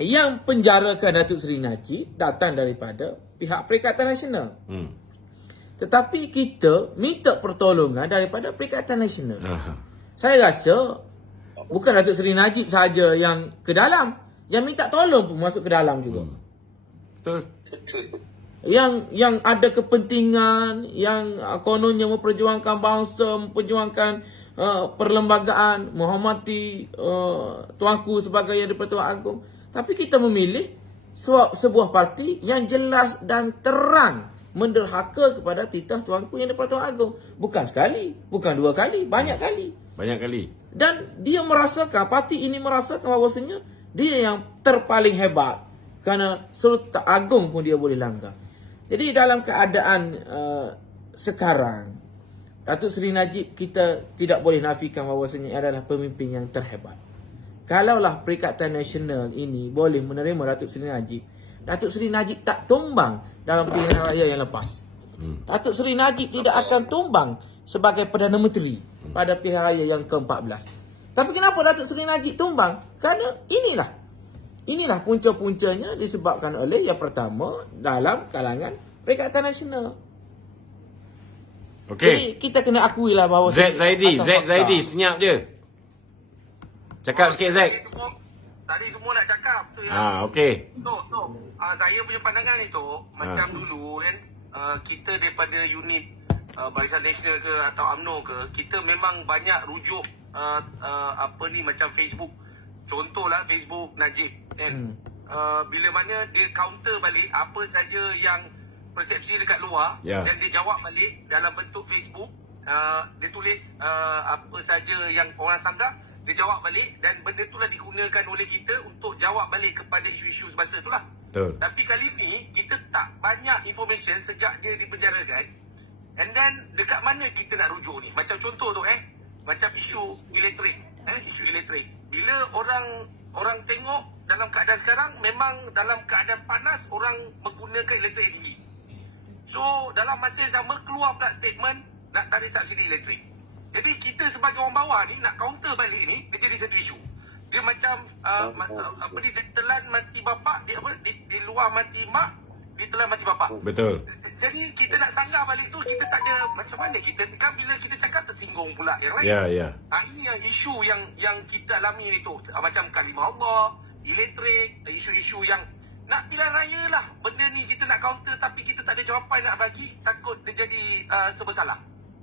yang penjarakan Datuk Seri Najib datang daripada pihak Perikatan Nasional. Tetapi kita minta pertolongan daripada Perikatan Nasional. Saya rasa bukan Datuk Seri Najib saja yang ke dalam, yang minta tolong pun masuk ke dalam juga. Betul. Yang ada kepentingan, yang kononnya memperjuangkan bangsa, memperjuangkan perlembagaan, menghormati tuanku sebagai yang di-Pertuan Agong. Tapi kita memilih sebuah parti yang jelas dan terang menderhaka kepada titah tuanku yang di-Pertuan Agong. Bukan sekali, bukan dua kali, banyak kali. Banyak kali. Dan dia merasakan, parti ini merasakan bahawasanya dia yang terpaling hebat. Kerana Sultan Agong pun dia boleh langgar. Jadi dalam keadaan sekarang, Datuk Seri Najib kita tidak boleh nafikan bahawasanya adalah pemimpin yang terhebat. Kalaulah Perikatan Nasional ini boleh menerima Datuk Seri Najib, Datuk Seri Najib tak tumbang dalam pilihan raya yang lepas. Datuk Seri Najib tidak akan tumbang sebagai Perdana Menteri pada pilihan raya yang ke-14. Tapi kenapa Datuk Seri Najib tumbang? Kerana inilah punca-puncanya disebabkan oleh yang pertama dalam kalangan Perikatan Nasional. Okey. Jadi kita kena akui lah bahawa Z Zaidi, senyap je. Cakap sikit Z. Tadi semua nak cakap tu okey. Saya punya pandangan itu macam dulu kan, kita daripada unit Barisan Nasional ke atau UMNO ke, kita memang banyak rujuk macam Facebook. Contohlah Facebook Najib kan. Bila mana dia counter balik apa saja yang persepsi dekat luar, dan dia jawab balik dalam bentuk Facebook. Dia tulis apa saja yang orang sanggah, dia jawab balik, dan benda itulah digunakan oleh kita untuk jawab balik kepada isu-isu semasa itulah. Betul. Tapi kali ni kita tak banyak information sejak dia dipenjarakan. And then dekat mana kita nak rujuk ni? Macam contoh tu macam isu elektrik, isu elektrik. Bila orang tengok dalam keadaan sekarang, memang dalam keadaan panas orang menggunakan elektrik tinggi. So dalam masa yang sama keluar pula statement nak tarik subsidi elektrik. Jadi kita sebagai orang bawah ni nak counter balik ni, dia jadi satu isu. Dia macam dia telan mati bapak, dia luar mati mak, dia telan mati bapak. Betul. Jadi kita nak sanggah balik tu, kita tak ada macam mana kita kan, bila kita cakap tersinggung pula yang lain. Ya. Ini yang isu yang kita alami ni tu, macam kalimah Allah, elektrik, isu-isu yang nak pilihan raya lah. Benda ni kita nak counter tapi kita tak ada jawapan nak bagi, takut dia jadi serba salah.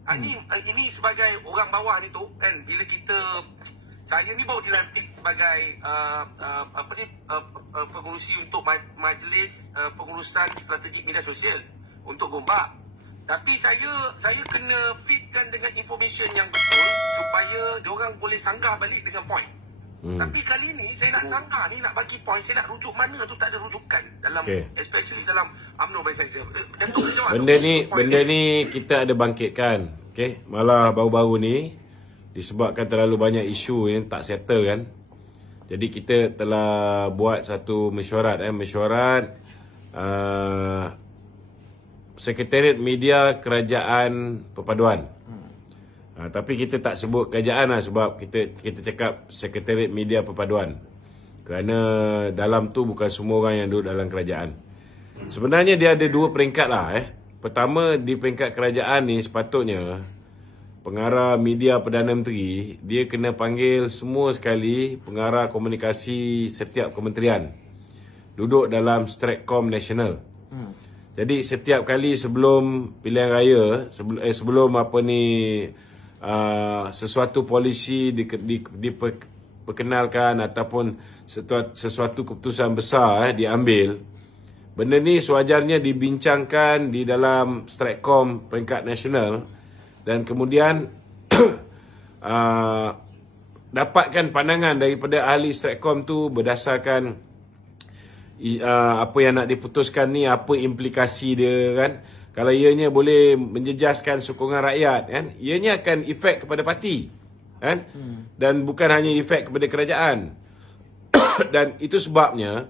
Ini sebagai orang bawah ni tu kan, bila saya ni baru dilantik sebagai pengurusi untuk Majlis Pengurusan Strategik Media Sosial untuk Gombak. Tapi saya kena fitkan dengan information yang betul supaya diorang boleh sanggah balik dengan point. Tapi kali ni saya nak sanggah ni, nak bagi point, saya nak rujuk mana tu tak ada rujukan dalam, especially dalam UMNO Barisan Nasional. Benda ni kita ada bangkitkan. Okey, malah baru-baru ni disebabkan terlalu banyak isu yang tak settle kan. Jadi kita telah buat satu mesyuarat Sekretariat Media Kerajaan Perpaduan. Tapi kita tak sebut kerajaan lah, sebab kita cakap Sekretariat Media Perpaduan. Kerana dalam tu bukan semua orang yang duduk dalam kerajaan. Sebenarnya dia ada dua peringkat lah. Pertama, di peringkat kerajaan ni sepatutnya pengarah media Perdana Menteri, dia kena panggil semua sekali pengarah komunikasi setiap kementerian duduk dalam Stratcom Nasional. Jadi setiap kali sebelum pilihan raya, sebelum sesuatu polisi diperkenalkan ataupun sesuatu keputusan besar diambil, benda ni sewajarnya dibincangkan di dalam Stratcom peringkat nasional, dan kemudian dapatkan pandangan daripada ahli Stratcom tu berdasarkan apa yang nak diputuskan ni, apa implikasi dia kan. Kalau ianya boleh menjejaskan sokongan rakyat kan, ianya akan efek kepada parti kan, dan bukan hanya efek kepada kerajaan. Dan itu sebabnya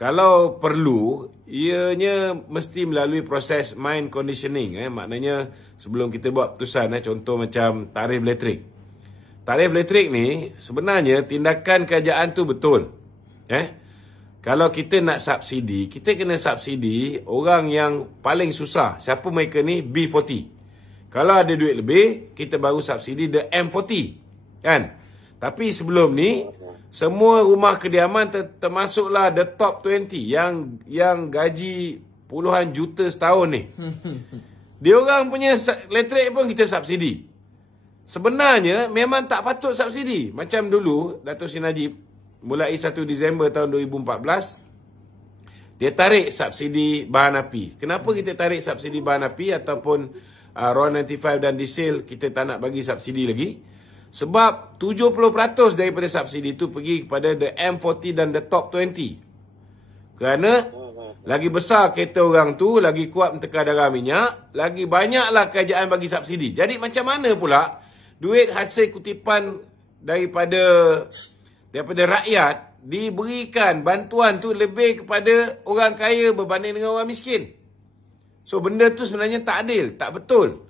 kalau perlu, ianya mesti melalui proses mind conditioning. Maknanya sebelum kita buat keputusan, contoh macam tarif elektrik. Tarif elektrik ni sebenarnya tindakan kerajaan tu betul. Kalau kita nak subsidi, kita kena subsidi orang yang paling susah. Siapa mereka ni? B40. Kalau ada duit lebih, kita baru subsidi the M40. Kan? Tapi sebelum ni, semua rumah kediaman termasuklah the top 20 yang gaji puluhan juta setahun ni. Dia orang punya elektrik pun kita subsidi. sebenarnya memang tak patut subsidi. Macam dulu Dato' Sri Najib mulai 1 Disember tahun 2014 dia tarik subsidi bahan api. Kenapa kita tarik subsidi bahan api ataupun RON95 dan diesel kita tak nak bagi subsidi lagi? Sebab 70% daripada subsidi itu pergi kepada the M40 dan the top 20. Kerana lagi besar kereta orang tu, lagi kuat mentekar darah minyak, lagi banyaklah kerajaan bagi subsidi. Jadi macam mana pula duit hasil kutipan daripada rakyat diberikan bantuan tu lebih kepada orang kaya berbanding dengan orang miskin. So benda tu sebenarnya tak adil, tak betul.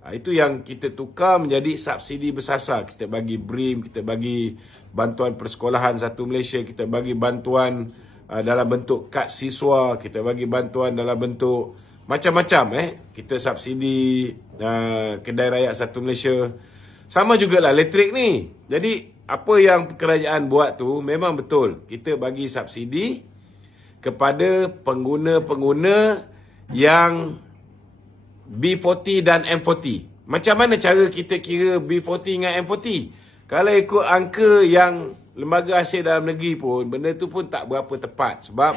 Itu yang kita tukar menjadi subsidi bersasar. Kita bagi BRIM, kita bagi bantuan persekolahan satu Malaysia, kita bagi bantuan dalam bentuk kad siswa, kita bagi bantuan dalam bentuk macam-macam. Kita subsidi kedai rakyat satu Malaysia. Sama jugalah elektrik ni. Jadi apa yang kerajaan buat tu memang betul. Kita bagi subsidi kepada pengguna-pengguna yang B40 dan M40. Macam mana cara kita kira B40 dengan M40? Kalau ikut angka yang lembaga hasil dalam negeri pun, benda tu pun tak berapa tepat. Sebab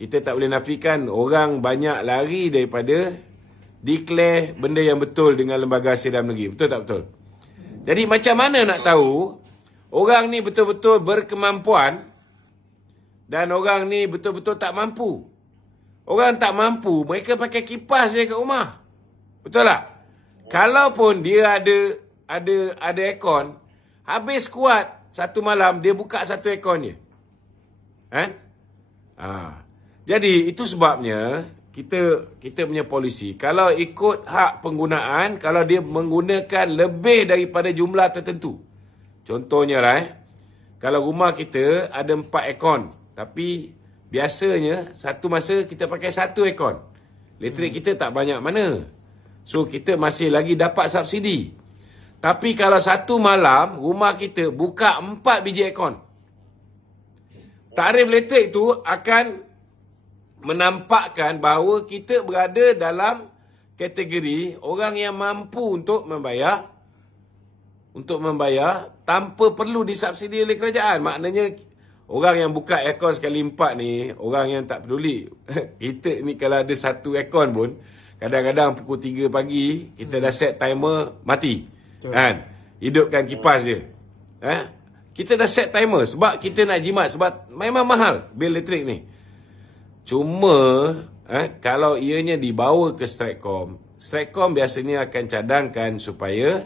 kita tak boleh nafikan orang banyak lari daripada declare benda yang betul dengan lembaga hasil dalam negeri. Betul tak betul? Jadi macam mana nak tahu orang ni betul-betul berkemampuan dan orang ni betul-betul tak mampu? Orang tak mampu, mereka pakai kipas je kat rumah. Betul tak? Kalaupun dia ada aircon, habis kuat satu malam dia buka satu aircon je. Jadi itu sebabnya kita punya polisi, kalau ikut hak penggunaan, kalau dia menggunakan lebih daripada jumlah tertentu. Contohnya kalau rumah kita ada 4 aircon, tapi biasanya satu masa kita pakai 1 aircon. Elektrik kita tak banyak mana. So kita masih lagi dapat subsidi. Tapi kalau satu malam rumah kita buka 4 biji aircon, tarif elektrik tu akan menampakkan bahawa kita berada dalam kategori orang yang mampu untuk membayar tanpa perlu disubsidi oleh kerajaan. Maknanya orang yang buka aircon sekali 4 ni, orang yang tak peduli. Kita ni kalau ada 1 aircon pun, kadang-kadang pukul 3 pagi, kita dah set timer mati. Kan? Hidupkan kipas je. Kita dah set timer sebab kita nak jimat. Sebab memang mahal bil elektrik ni. Cuma, kalau ianya dibawa ke Stratcom, Stratcom biasanya akan cadangkan supaya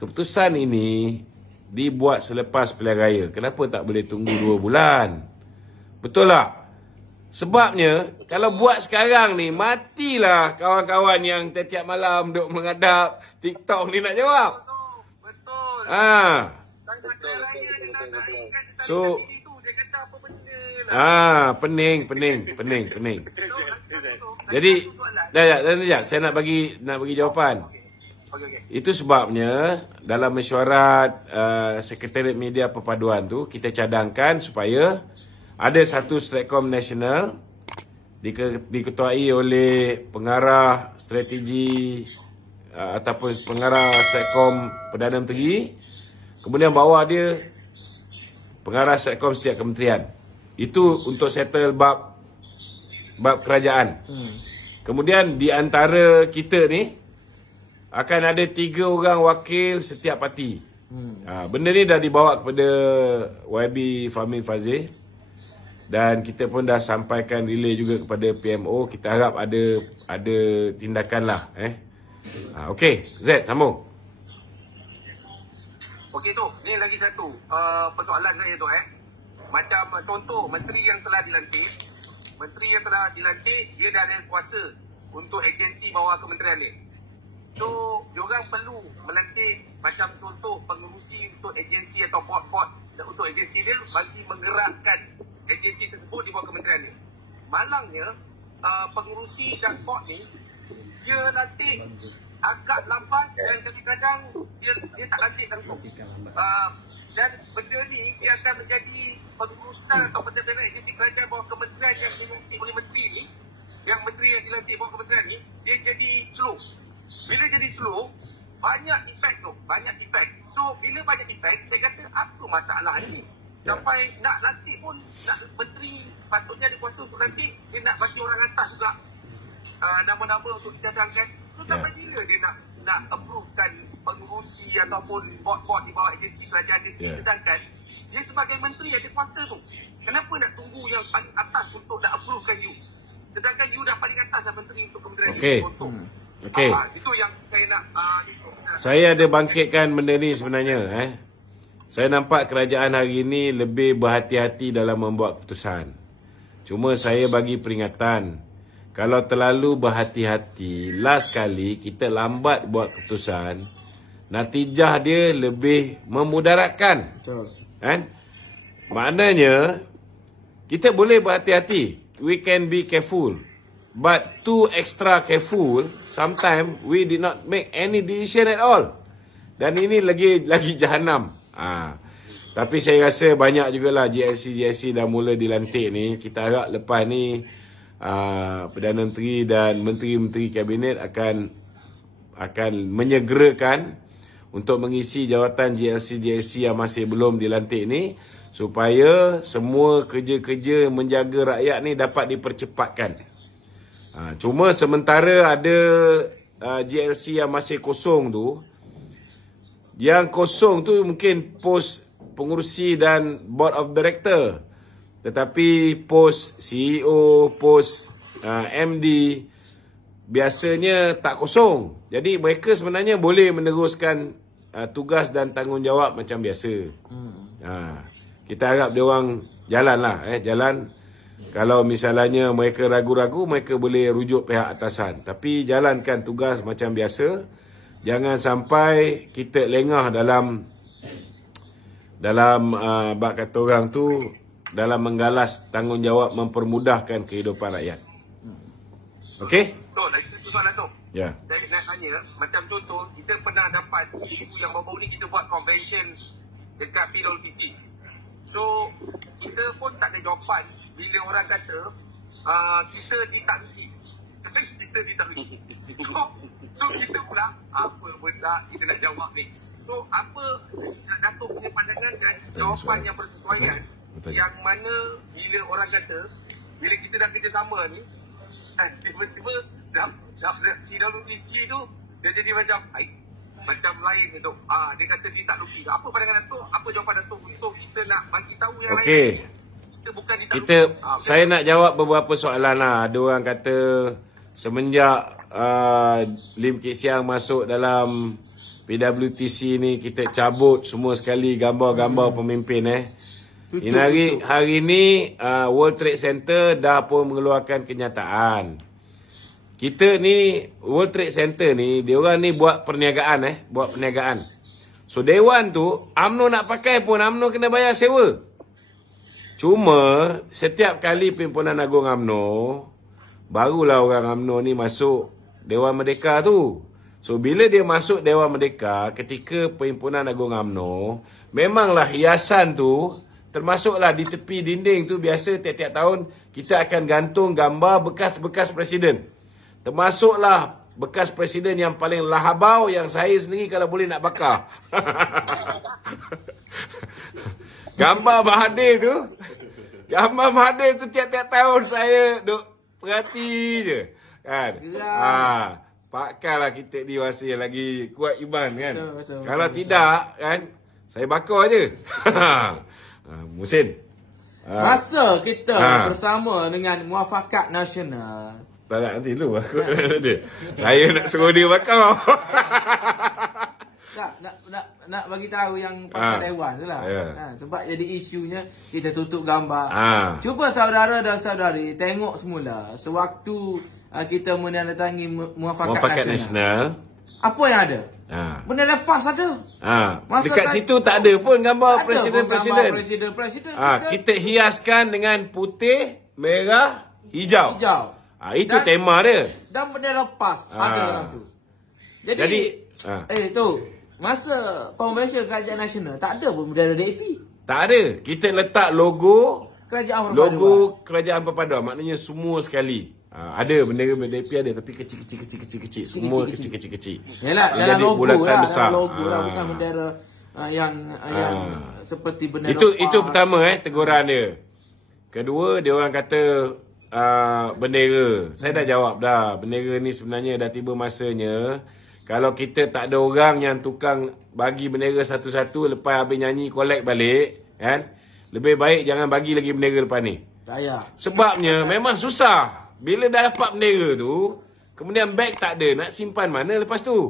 keputusan ini dibuat selepas pilihan raya. Kenapa tak boleh tunggu 2 bulan? Betul tak? Sebabnya, kalau buat sekarang ni, matilah kawan-kawan yang tiap malam duduk menghadap TikTok ni nak jawab. Betul. So, pening. Jadi, dah, saya nak bagi jawapan. Itu sebabnya dalam mesyuarat Sekretariat Media Perpaduan tu kita cadangkan supaya ada satu Stratcom nasional diketuai oleh pengarah strategi ataupun pengarah Stratcom Perdana Menteri, kemudian bawah dia pengarah Stratcom setiap kementerian. Itu untuk settle bab kerajaan. Kemudian di antara kita ni akan ada 3 orang wakil setiap parti. Benda ni dah dibawa kepada YB Fahmi Fazil dan kita pun dah sampaikan relay juga kepada PMO. Kita harap ada tindakan lah. Okey, Z sambung. Okey tu, ni lagi satu persoalan saya tu macam contoh menteri yang telah dilantik, dia dah ada kuasa untuk agensi bawah kementerian ni. So, diorang perlu melantik macam contoh pengurusi untuk agensi atau bot-bot untuk agensi dia bagi menggerakkan agensi tersebut di bawah kementerian ni. Malangnya, pengurusi dan bot ni, dia lantik agak lambat dan kadang-kadang dia tak lantik langsung. Dan benda ni, dia akan menjadi pengurusan atau benda-benda agensi kerajaan bawah kementerian yang dilantik oleh menteri ni, yang menteri yang dilantik bawah kementerian ni, dia jadi slow. Bila jadi slow, banyak impact tu. banyak efek. So bila banyak efek, saya kata apa masalah ni? Sampai nak lantik pun, nak menteri patutnya ada kuasa untuk lantik, dia nak bagi orang atas juga nama-nama untuk dicadangkan. So sampai bila dia nak approvekan pengurusi ataupun bot-bot di bawah agensi kerajaan dia, sedangkan dia sebagai menteri ada kuasa tu. Kenapa nak tunggu yang paling atas untuk nak approvekan you? Sedangkan you dah paling atas menteri untuk kementerian untuk. Okey. Itu yang saya nak saya ada bangkitkan benda ni sebenarnya. Saya nampak kerajaan hari ini lebih berhati-hati dalam membuat keputusan. Cuma saya bagi peringatan. Kalau terlalu berhati-hati, last kali kita lambat buat keputusan, natijah dia lebih memudaratkan. Betul. Kan? Maknanya, kita boleh berhati-hati. We can be careful. But too extra careful, sometimes we did not make any decision at all. Dan ini lagi jahanam. Tapi saya rasa banyak jugalah GLC dah mula dilantik ni. Kita harap lepas ni Perdana Menteri dan Menteri-Menteri Kabinet akan menyegerakan untuk mengisi jawatan GLC yang masih belum dilantik ni, supaya semua kerja-kerja menjaga rakyat ni dapat dipercepatkan. Cuma sementara ada GLC yang masih kosong tu, yang kosong tu mungkin pos pengurusi dan board of director, tetapi pos CEO, pos MD biasanya tak kosong. Jadi mereka sebenarnya boleh meneruskan tugas dan tanggungjawab macam biasa. Kita harap dia orang jalanlah, jalan. Kalau misalnya mereka ragu-ragu, mereka boleh rujuk pihak atasan. Tapi jalankan tugas macam biasa. Jangan sampai kita lengah dalam bak kata orang tu, dalam menggalas tanggungjawab mempermudahkan kehidupan rakyat. Okey? Betul, itu soalan tu. Ya. Saya nak tanya, macam contoh, kita pernah dapat isu yang baru ni kita buat convention dekat PWTC. So, kita pun tak ada jawapan bila orang kata kita ditakluki. Kita ditakluki. So kita pula apa benda kita nak jawab ni. So apa Datuk punya pandangan dan jawapan yang bersesuaian, yang mana bila orang kata bila kita dah kerjasama ni, tiba-tiba dah PWTC tu dia jadi macam lain tu. Dia kata ditakluki. Apa pandangan Datuk? Apa jawapan Datuk untuk kita nak bagi tahu yang lain? Saya nak jawab beberapa soalan lah. Ada orang kata semenjak Lim Kit Siang masuk dalam PWTC ni, kita cabut semua sekali gambar-gambar pemimpin. Hari ni World Trade Center dah pun mengeluarkan kenyataan. Kita ni World Trade Center ni, diorang ni buat perniagaan buat perniagaan. So Dewan tu UMNO nak pakai pun UMNO kena bayar sewa. Cuma setiap kali Pimpinan Agung UMNO, barulah orang UMNO ni masuk Dewan Merdeka tu. So bila dia masuk Dewan Merdeka, ketika Perhimpunan Agung UMNO, memanglah hiasan tu, termasuklah di tepi dinding tu, biasa tiap-tiap tahun kita akan gantung gambar bekas-bekas presiden. Termasuklah bekas presiden yang paling lahabau, yang saya sendiri kalau boleh nak bakar. Gambar Mahathir tu tiap-tiap tahun saya duk perhati je. Kan? Pakailah kita ni masih lagi kuat iman kan. Betul, kalau tidak kan, saya bakar je. Musin. Masa kita bersama dengan Muafakat Nasional. Tak nak nanti dulu aku nanti. Saya nak suruh dia bakar. Nak bagi tahu yang pasal Dewan tu lah. Sebab jadi isunya kita tutup gambar. Cuba saudara dan saudari tengok semula sewaktu kita menandatangani Muafakat Nasional. Apa yang ada? Benda lepas ada. Dekat situ tak ada pun gambar presiden-presiden. Kita hiaskan dengan putih, merah, hijau. Itu tema dia. Dan benda lepas ada dalam tu. Jadi tu masa Convention Kerajaan Nasional tak ada pun bendera DAP. Tak ada. Kita letak logo Kerajaan Perpaduan. Maknanya semua sekali. Ada bendera DAP ada, tapi kecil-kecil. Semua kecil-kecil. Yalah, dalam logo bulatan lah. besar. Dalam logo lah, bukan bendera yang seperti bendera. Itu pertama teguran dia. Kedua, dia orang kata bendera. Saya dah jawab dah. Bendera ni sebenarnya dah tiba masanya. Kalau kita tak ada orang yang tukang bagi bendera satu-satu lepas habis nyanyi collect balik, kan? Lebih baik jangan bagi lagi bendera lepas ni. Tak payah. Sebabnya memang susah. Bila dah dapat bendera tu, kemudian beg tak ada, nak simpan mana lepas tu?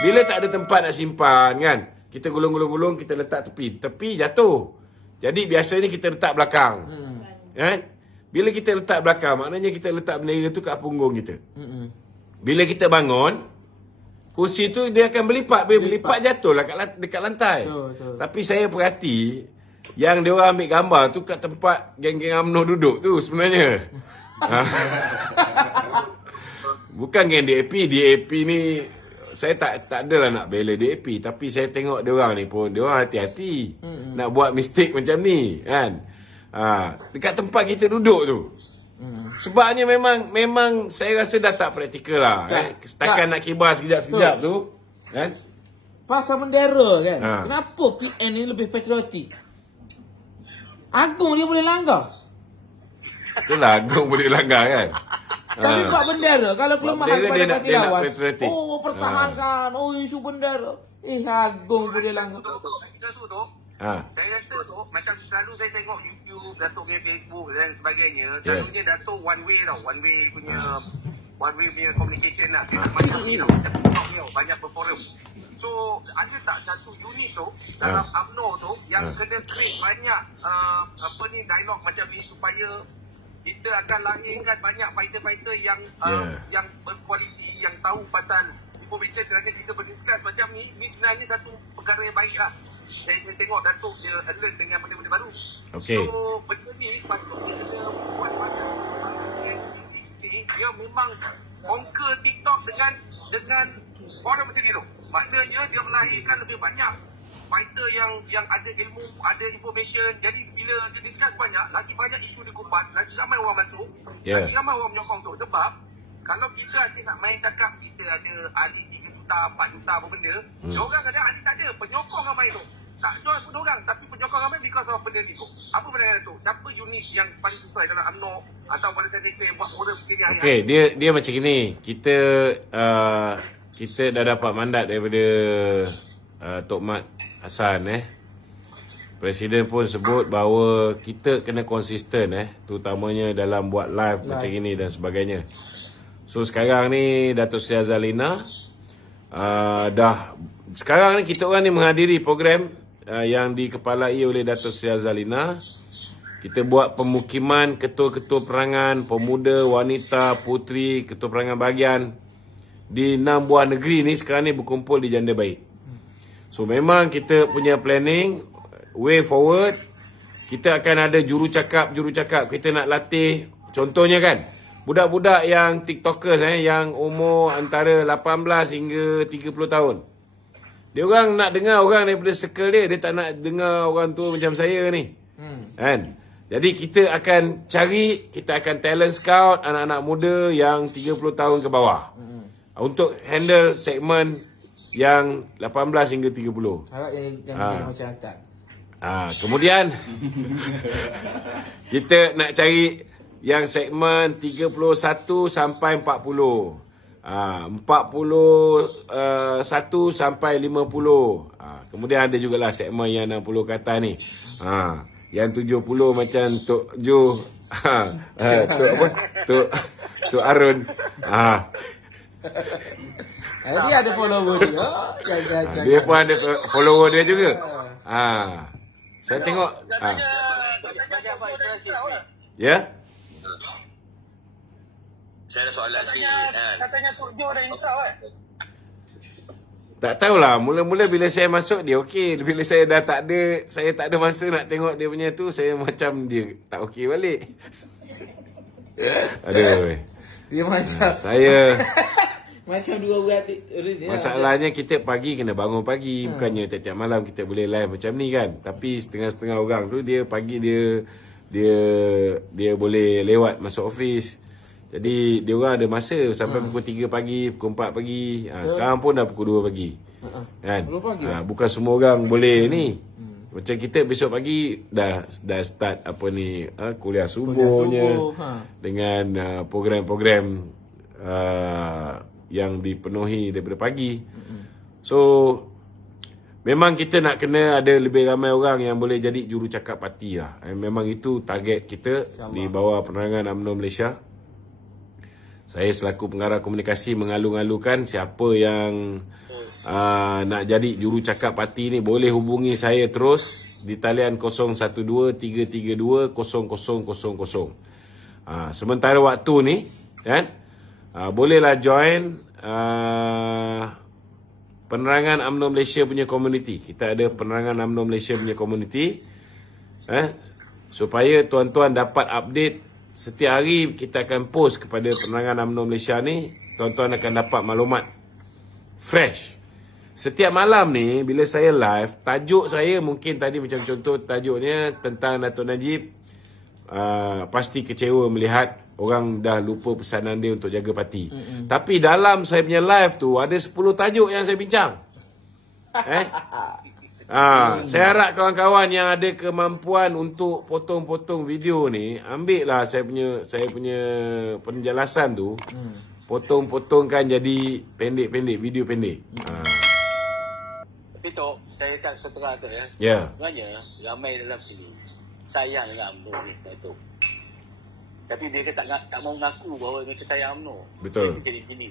Bila tak ada tempat nak simpan, kan? Kita gulung-gulung, kita letak tepi. Tepi jatuh. Jadi biasanya kita letak belakang. Kan? Bila kita letak belakang, maknanya kita letak bendera tu kat punggung kita. Bila kita bangun, kursi tu dia akan berlipat. Bila berlipat jatuhlah dekat lantai. Betul. Tapi saya perhati, yang dia orang ambil gambar tu kat tempat geng-geng UMNO duduk tu sebenarnya. Bukan geng DAP. DAP ni saya tak adalah nak bela DAP, tapi saya tengok dia orang ni pun dia orang hati-hati nak buat mistake macam ni, kan? Dekat tempat kita duduk tu. Sebabnya memang saya rasa dah tak praktikal lah. Setakat nak kibar sekejap-sekejap tu, kan? Pasal bendera kan. Kenapa PN ni lebih patriotik? Agung dia boleh langgar. Itulah Agung boleh langgar, kan? Tapi buat bendera, kalau kelemahan pada parti lawan, pertahankan, isu bendera. Agung boleh langgar. Kita tu saya rasa tu, macam selalu saya tengok YouTube, Datuk punya Facebook dan sebagainya, selalunya Datuk one way punya communication lah. Dia tak macam ni tau, banyak berforum. So, ada tak satu unit tu dalam UMNO tu yang kena create banyak dialog macam ni supaya kita akan lahirkan banyak fighter-fighter yang berkualiti, yang tahu pasal information, kerana kita berdiskus macam ni sebenarnya satu perkara yang baik lah. Saya tengok Datuk dia alert dengan benda-benda baru. So, benda ni sepatutnya kita buat dia memang conquer TikTok dengan orang macam ni tu. Maknanya dia melahirkan lebih banyak fighter yang ada ilmu, ada information. Jadi bila dia discuss banyak, lagi banyak isu dikupas, lagi ramai orang masuk, lagi ramai orang menyokong tu. Sebab kalau kita asyik nak main cakap kita ada ahli 3 juta, 4 juta apa benda, diorang kadang ahli tak ada, penyokong ramai tu. Tak jual pun orang, tapi penyokong ramai because of benda ni tu. Apa benda tu? Siapa unit yang paling sesuai dalam UMNO atau Barisan Nasional yang buat forum begini hari-hari? Okey, dia macam gini. Kita dah dapat mandat daripada Tok Mat Hassan Presiden pun sebut bahawa kita kena konsisten terutamanya dalam buat live macam ini dan sebagainya. So sekarang ni Datuk Seri Azalina sekarang ni kita orang ni menghadiri program yang dikepalai oleh Datuk Seri Azalina. Kita buat pemukiman ketua-ketua perangan, pemuda, wanita, puteri, ketua perangan bahagian di 6 buah negeri ni sekarang ni berkumpul di Janda Baik. So memang kita punya planning way forward. Kita akan ada jurucakap. Kita nak latih, contohnya kan, budak-budak yang TikTokers yang umur antara 18 hingga 30 tahun. Dia orang nak dengar orang daripada circle dia tak nak dengar orang tua macam saya ni. Kan? Jadi kita akan talent scout anak-anak muda yang 30 tahun ke bawah. Untuk handle segmen yang 18 hingga 30. Harap yang masyarakat. Kemudian kita nak cari yang segmen 31 sampai 40. 41 sampai 50. Kemudian ada jugalah segmen yang 60 ke atas ni. Yang 70 macam Tok Jo, Tok Arun. Dia ada follower dia. Dia pun ada follower dia juga. Saya tengok. Ya? Saya ada soalan sini. Katanya Tok Jo dah insaf Tak tahulah, mula-mula bila saya masuk dia okey. Bila saya dah tak ada masa nak tengok dia punya tu, saya macam dia tak okey balik. Aduh. Dia macam saya macam dua berat. Masalahnya kita pagi kena bangun pagi, bukannya tiap-tiap malam kita boleh live macam ni kan. Tapi setengah-setengah orang tu dia pagi dia boleh lewat masuk office. Jadi dia orang ada masa sampai pukul 3 pagi, pukul 4 pagi. Sekarang pun dah pukul 2 pagi. Kan? Bukan semua orang boleh ni. Macam kita besok pagi dah start apa ni kuliah subuhnya dengan program-program yang dipenuhi daripada pagi. So memang kita nak kena ada lebih ramai orang yang boleh jadi jurucakap parti lah. Memang itu target kita di bawah penerangan UMNO Malaysia. Saya selaku pengarah komunikasi mengalu-alukan siapa yang nak jadi jurucakap parti ni boleh hubungi saya terus di talian 012-332-0000. Sementara waktu ni kan, bolehlah join penerangan UMNO Malaysia punya community. Kita ada penerangan UMNO Malaysia punya community, supaya tuan-tuan dapat update. Setiap hari kita akan post kepada penerangan UMNO Malaysia ni. Tuan-tuan akan dapat maklumat fresh. Setiap malam ni bila saya live, tajuk saya mungkin tadi macam contoh tajuknya tentang Dato' Najib pasti kecewa melihat orang dah lupa pesanan dia untuk jaga parti. Tapi dalam saya punya live tu ada 10 tajuk yang saya bincang. Saya harap kawan-kawan yang ada kemampuan untuk potong-potong video ni, ambil lah saya punya penjelasan tu, potong-potongkan jadi pendek-pendek, video pendek. Tapi Tok, saya tak setengah tu ya. Ya. Sebenarnya ramai dalam sini sayang dengan UMNO ni, Tok. Tapi mereka tak mau mengaku bahawa mereka sayang UMNO. Betul. Mereka jadi sini.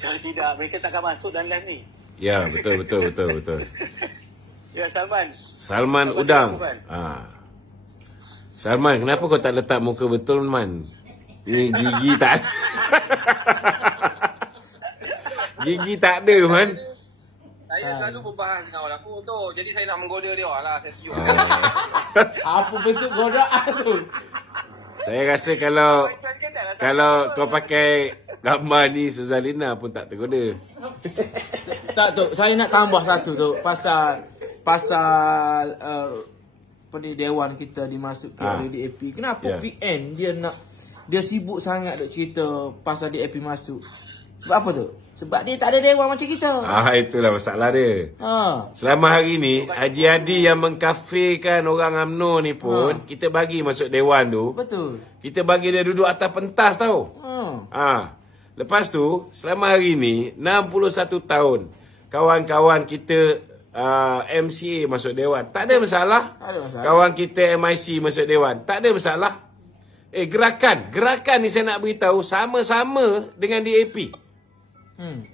Kalau tidak, mereka tak akan masuk dalam live ni. Ya, betul. Ya, Salman. Salman Udang. Salman, kenapa kau tak letak muka betul, Man? Ni gigi tak ada. Gigi tak ada, Man. Saya selalu berbahas dengan orang aku tu. Jadi saya nak menggoda dia lah. Saya setuju. Apa bentuk godaan tu? Saya rasa kalau kau pakai gambar ni Suzalina pun tak tergoda. Tak tu, saya nak tambah satu tu pasal dewan kita dimasukkan oleh DAP. Kenapa PN dia sibuk sangat duk cerita pasal DAP masuk? Sebab apa tu? Sebab dia tak ada dewan macam kita. Itulah masalah dia. Selama hari ni Haji Hadi yang mengkafirkan orang UMNO ni pun kita bagi masuk dewan tu. Betul. Kita bagi dia duduk atas pentas tau. Lepas tu selama hari ni 61 tahun kawan-kawan kita MCA masuk dewan, tak ada masalah. Kawan kita MIC masuk dewan, tak ada masalah. Gerakan ni saya nak beritahu sama-sama dengan DAP.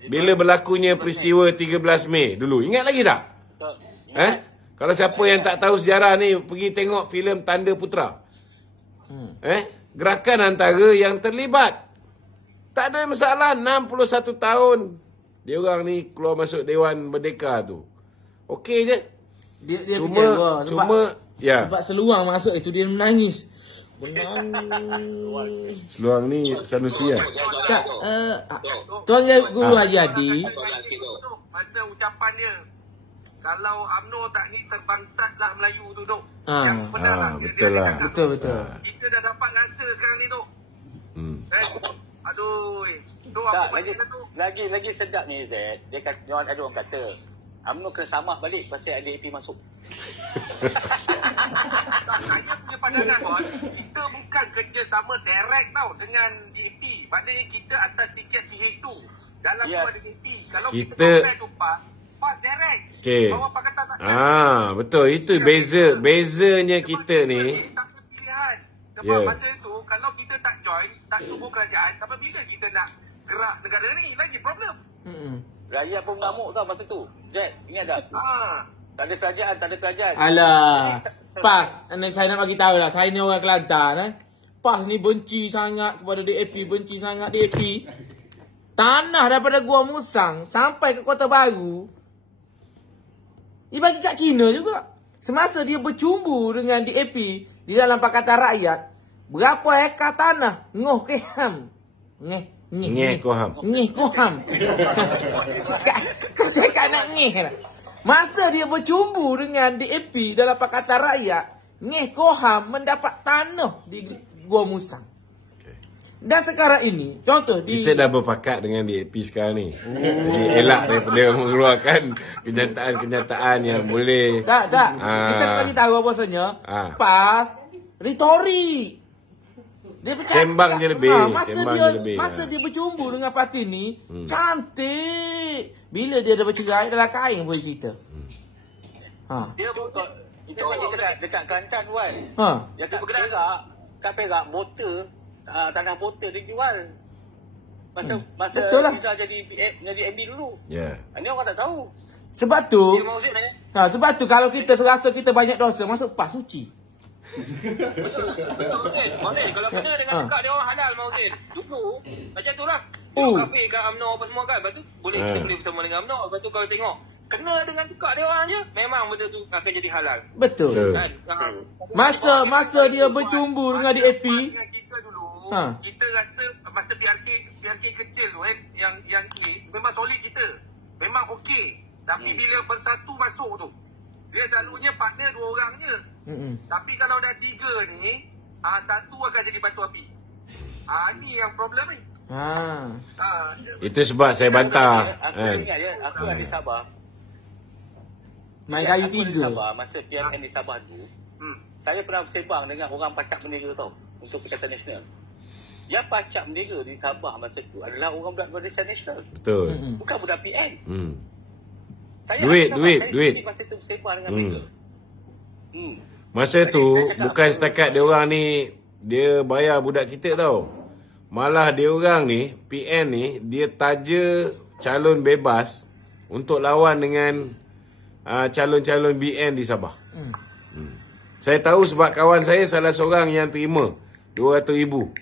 Bila berlakunya peristiwa 13 Mei dulu, ingat lagi tak? Kalau siapa yang tak tahu sejarah ni, pergi tengok filem Tanda Putera. Gerakan antara yang terlibat. Tak ada masalah, 61 tahun dia orang ni keluar masuk Dewan Merdeka tu. Okey je. Dia cuma sebab seluang masuk itu dia menangis. Seluang ni Sanusi lah. Tak, Tuan Guru Haji Hadi. Masa ucapan dia, kalau UMNO tak ni terbangsatlah Melayu tu, Dok. Betul lah. Betul. Kita dah dapat rasa sekarang ni, Dok. Aduh. Tu tak, apa tu? Lagi sedap ni, Z. Dia kata, ada orang kata, UMNO kena samah balik pasal DAP masuk. Saya punya pandangan, bos, kita bukan kerjasama direct tau dengan DAP. Maknanya kita atas tiket PH2. Dalam tu ada DAP. Kalau kita compare tu PAS direct. Okay. Bawa Pakatan tak betul. Itu bezanya kita ni. Tak ada pilihan. Sebab masa itu, kalau kita tak join, tak tubuh kerajaan, sampai bila kita nak gerak negara ni? Lagi problem. Rakyat pun mengamuk tau masa tu. Jack, ingat tak? Tak ada kerajaan. Alah. PAS, saya nak bagi tahu lah. Saya ni orang Kelantan. PAS ni benci sangat kepada DAP. Benci sangat DAP. Tanah daripada Gua Musang sampai ke Kota Baru, dia bagi kat Cina juga. Semasa dia bercumbu dengan DAP di dalam Pakatan Rakyat, berapa ekar tanah ngoh keham. Ngeh koham. Kau cakap nak ngeh lah. Masa dia bercumbu dengan DAP dalam Pakatan Rakyat, Ngeh Koham mendapat tanah di Gua Musang. Dan sekarang ini, contoh kita dah berpakat dengan DAP sekarang ni. Jadi elak daripada mengeluarkan kenyataan yang boleh. Tak. Kita bagi tahu bahasanya PAS retorik. Dia sembang je lebih. Masa dia bercumbu dengan parti ni, cantik. Bila dia dah bercerai, dalam kain boleh cerita. Dia bukan. Itu kan dekat Kelantan kan. Yang kat Perak, motor, tanah motor dia jual. Masa Rizal jadi MD dulu. Ini orang tak tahu. Sebab tu kalau kita rasa kita banyak dosa, masuk PAS suci. Mauzin, kalau kena dengan cakap dia orang halal Mauzin. Dulu macam tu lah. Kafe kat UMNO apa semua kan. Lepas tu boleh bersama dengan UMNO. Lepas tu kalau tengok kena dengan cakap dia orang je, memang benda tu akan jadi halal. Betul kan? Masa dia bercumbu dengan DAP, kita dulu kita rasa masa PRK kecil tu kan, yang ni memang solid kita. Memang okey. Tapi bila bersatu masuk tu, dia selalunya partner 2 orang je. Tapi kalau dah 3 ni, satu akan jadi batu api. Ni yang problem ni. Itu sebab saya bantah. Aku ingat je, aku ada Sabah. Main kayu 3. Masa PMN di Sabah tu, saya pernah bersembang dengan orang pacak bendera tau, untuk Perikatan Nasional. Yang pacak bendera di Sabah masa tu adalah orang budak Barisan Nasional. Betul. Bukan budak PN. Saya duit. Masa tu bersembang dengan mereka. Masa tu bukan setakat dia orang ni dia bayar budak kita tau. Malah dia orang ni PN ni dia taja calon bebas untuk lawan dengan calon-calon BN di Sabah. Saya tahu sebab kawan saya salah seorang yang terima 200,000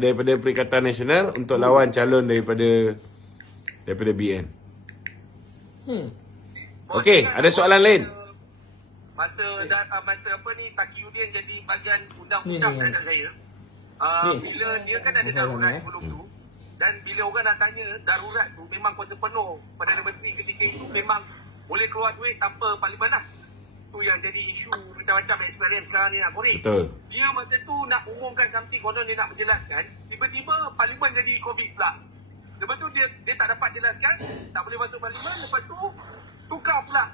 daripada Perikatan Nasional untuk lawan calon daripada BN. Okey, ada soalan lain? Masa apa ni Taqiyuddin jadi bahagian undang-undang dekat saya. Bila dia kan ada darurat sebelum tu, dan bila orang nak tanya darurat tu memang kuasa penuh Perdana Menteri ketika itu memang boleh keluar duit tanpa parlimen lah. Tu yang jadi isu macam-macam SPRM sekarang ni nak korek. Betul. Dia masa tu nak umumkan something, konon dia nak menjelaskan, tiba-tiba parlimen jadi COVID pula. Lepas tu dia tak dapat jelaskan, tak boleh masuk parlimen. Lepas tu tukar pula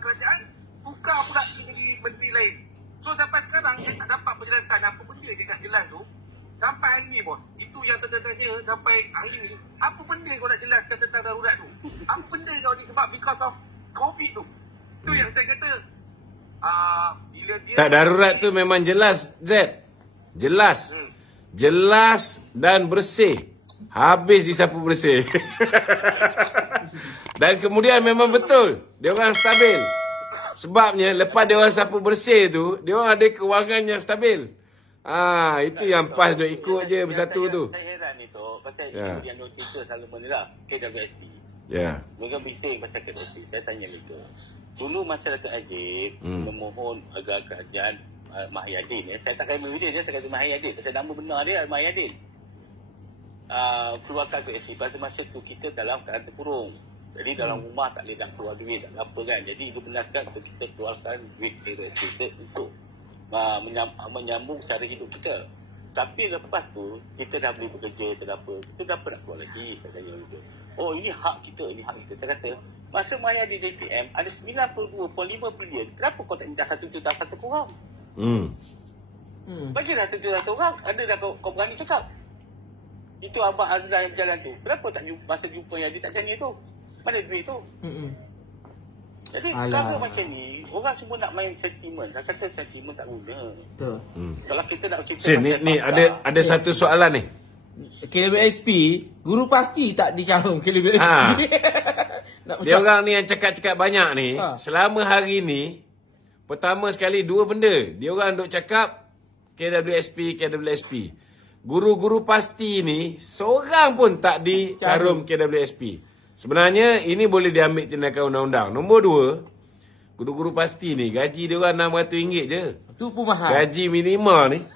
kerajaan, tukar pula jadi menteri lain. So sampai sekarang dia tak dapat penjelasan apa benda dia nak jelas tu. Sampai hari ni bos, itu yang tanya sampai hari ni, apa benda kau nak jelaskan tentang darurat tu? Apa benda kau ni sebab because of COVID tu? Tu yang saya kata bila dia tak, darurat tu memang jelas Z. Jelas. Jelas dan bersih. Habis disapu bersih. Dan kemudian memang betul dia orang stabil. Sebabnya lepas dia orang sapu bersih tu, dia orang ada kewangan yang stabil. Itu yang PAS duk ikut je bersatu tu. Saya heran ni tu pasal yang duk Twitter selalu menilai KWSP. Mereka bising pasal KWSP. Saya tanya mereka. Dulu masyarakat Ajib memohon agar kerajaan Mahyadin. Saya tak kata dia, saya kata Mahyadin. Pasal nama benar dia Mahyadin. Keluarkan KWSP. Pasal masa tu kita dalam keadaan terkurung. Jadi dalam rumah tak boleh nak keluar duit, tak apa kan. Jadi itu benarkan untuk kita keluarkan duit kita untuk menyambung cara hidup kita. Tapi lepas tu, kita dah boleh bekerja, kita dah apa. Kita dah nak keluar lagi, katanya gitu. Oh, ini hak kita, ini hak kita. Saya kata, masa Maya di JPM, ada 92.5 bilion. Kenapa kau tak minta satu kurang? Bagilah satu orang, ada dah kau berani cakap. Itu Abang Azlan yang berjalan tu. Kenapa tak masa jumpa yang dia tak janji tu? Mana duit tu? Jadi kalau macam ni, orang semua nak main sentimen. Saya kata sentimen tak guna. Betul. Kalau kita nak cerita ni ada satu soalan ni. KWSP, guru pasti tak dicarum KWSP. Dia orang ni yang cakap-cakap banyak ni, selama hari ni, pertama sekali 2 benda. Dia orang duk cakap KWSP. Guru-guru pasti ni, seorang pun tak dicarum KWSP. Sebenarnya ini boleh diambil tindakan undang-undang. Nombor 2, guru-guru pasti ni gaji dia orang RM600 je. Tu pun mahal. Gaji minima ni.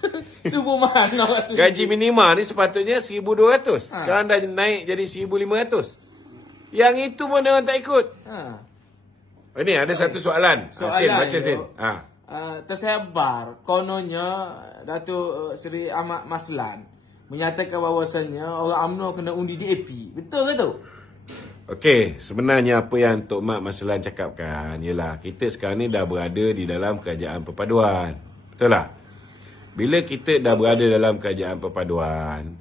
Tu pun mahal RM600. Gaji minima ni sepatutnya RM1,200. Sekarang dah naik jadi RM1,500. Yang itu pun dia orang tak ikut. Ini ada satu soalan. Sin, baca Sin. Tersebar kononnya Datuk Seri Ahmad Maslan menyatakan bahawasanya orang UMNO kena undi DAP. Betul ke tu? Okey, sebenarnya apa yang Tok Mat Maslan cakapkan ialah kita sekarang ni dah berada di dalam kerajaan perpaduan. Betul tak? Bila kita dah berada dalam kerajaan perpaduan,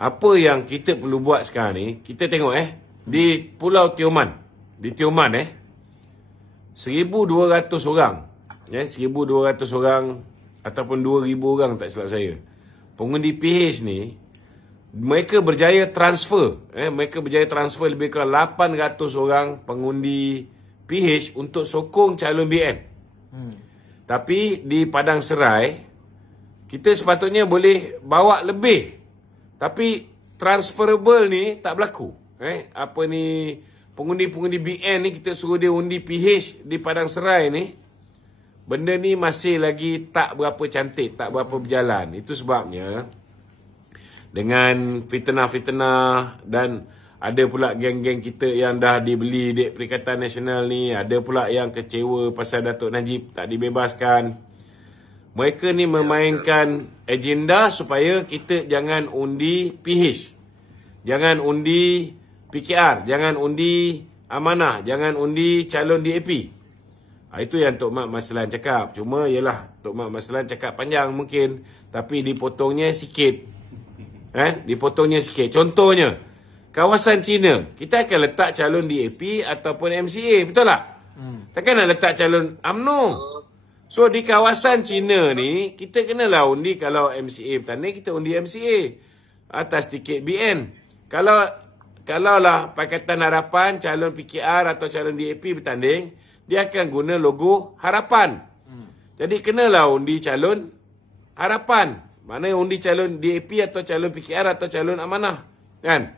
apa yang kita perlu buat sekarang ni, kita tengok di Pulau Tioman. Di Tioman 1,200 orang. 1,200 orang ataupun 2,000 orang tak silap saya. Pengundi PH ni, mereka berjaya transfer. Mereka berjaya transfer lebih kurang 800 orang pengundi PH untuk sokong calon BN. Tapi di Padang Serai, kita sepatutnya boleh bawa lebih. Tapi transferable ni tak berlaku. Pengundi-pengundi BN ni kita suruh dia undi PH di Padang Serai ni. Benda ni masih lagi tak berapa cantik, tak berapa berjalan. Itu sebabnya dengan fitnah-fitnah dan ada pula geng-geng kita yang dah dibeli dek Perikatan Nasional ni. Ada pula yang kecewa pasal Datuk Najib tak dibebaskan. Mereka ni memainkan agenda supaya kita jangan undi PH. Jangan undi PKR. Jangan undi amanah. Jangan undi calon DAP. Itu yang Tok Mat Maslan cakap. Cuma ialah Tok Mat Maslan cakap panjang mungkin. Tapi dipotongnya sikit. Dipotongnya sikit. Contohnya, kawasan Cina. Kita akan letak calon DAP ataupun MCA. Betul tak? Takkan nak letak calon UMNO. So di kawasan Cina ni, kita kenalah undi kalau MCA bertanding, kita undi MCA atas tiket BN. Kalau lah Pakatan Harapan, calon PKR atau calon DAP bertanding, dia akan guna logo Harapan. Jadi kenalah undi calon Harapan. Mana undi calon DAP atau calon PKR atau calon amanah. Kan?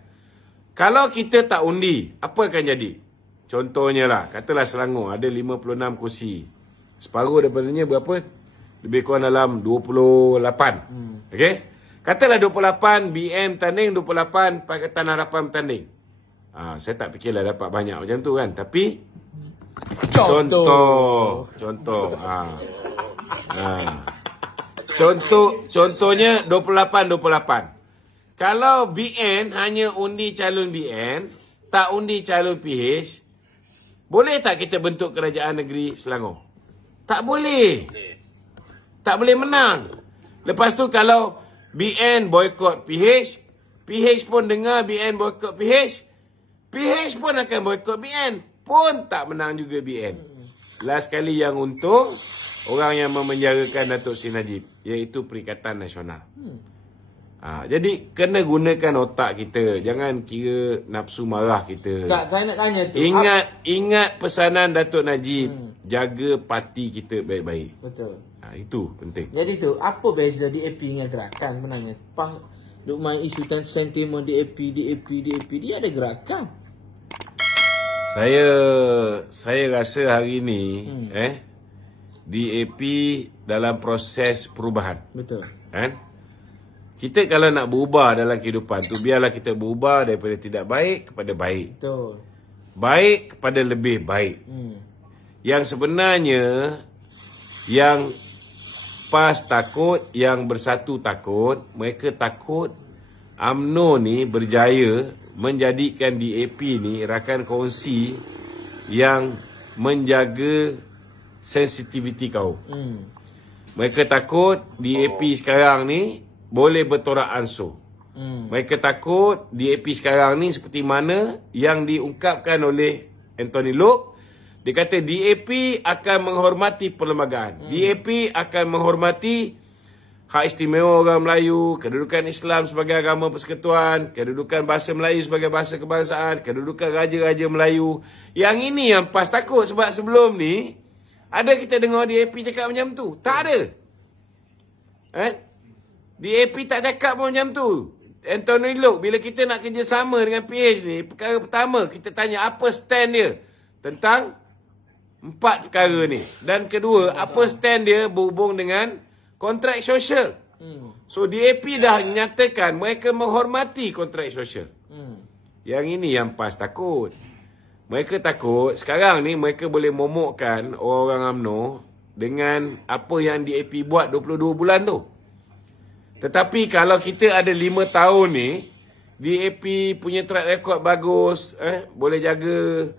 Kalau kita tak undi, apa akan jadi? Contohnya lah, katalah Selangor ada 56 kursi. Separuh daripadanya berapa? Lebih kurang dalam 28. Okey? Katalah 28, BM tanding, 28 Pakatan Harapan bertanding. Saya tak fikirlah dapat banyak macam tu kan. Tapi Contoh. Contohnya 28. Kalau BN hanya undi calon BN, tak undi calon PH, boleh tak kita bentuk kerajaan negeri Selangor? Tak boleh. Tak boleh menang. Lepas tu kalau BN boykot PH, PH pun dengar BN boykot PH, PH pun akan boykot BN, pun tak menang juga BN. Last kali yang untung, orang yang memenjarakan Datuk Seri Najib, iaitu Perikatan Nasional. Jadi kena gunakan otak kita. Jangan kira nafsu marah kita. Tak, saya nak tanya tu. Ingat pesanan Datuk Najib. Jaga parti kita baik-baik. Betul. Itu penting. Jadi tu, apa beza DAP dengan gerakan sebenarnya? Duk main isu sentimen DAP, dia ada gerakan. Saya rasa hari ni DAP dalam proses perubahan. Betul. Kan? Kita kalau nak berubah dalam kehidupan tu, biarlah kita berubah daripada tidak baik kepada baik. Betul. Baik kepada lebih baik. Yang sebenarnya, yang PAS takut, yang Bersatu takut, mereka takut UMNO ni berjaya menjadikan DAP ni rakan kongsi yang menjaga sensitiviti kaum. Mereka takut DAP sekarang ni boleh bertorak ansur. Mereka takut DAP sekarang ni seperti mana yang diungkapkan oleh Anthony Loke. Dia kata DAP akan menghormati perlembagaan. DAP akan menghormati hak istimewa orang Melayu, kedudukan Islam sebagai agama persekutuan, kedudukan bahasa Melayu sebagai bahasa kebangsaan, kedudukan raja-raja Melayu. Yang ini yang PAS takut, sebab sebelum ni ada kita dengar DAP cakap macam tu? Tak ada. DAP tak cakap pun macam tu. Anthony Loke, bila kita nak kerjasama dengan PH ni, perkara pertama kita tanya apa stand dia tentang 4 perkara ni. Dan kedua, apa stand dia berhubung dengan kontrak sosial. So DAP dah nyatakan mereka menghormati kontrak sosial. Yang ini yang PAS takut. Mereka takut sekarang ni mereka boleh momokkan orang-orang UMNO dengan apa yang DAP buat 22 bulan tu. Tetapi kalau kita ada 5 tahun ni, DAP punya track record bagus, boleh jaga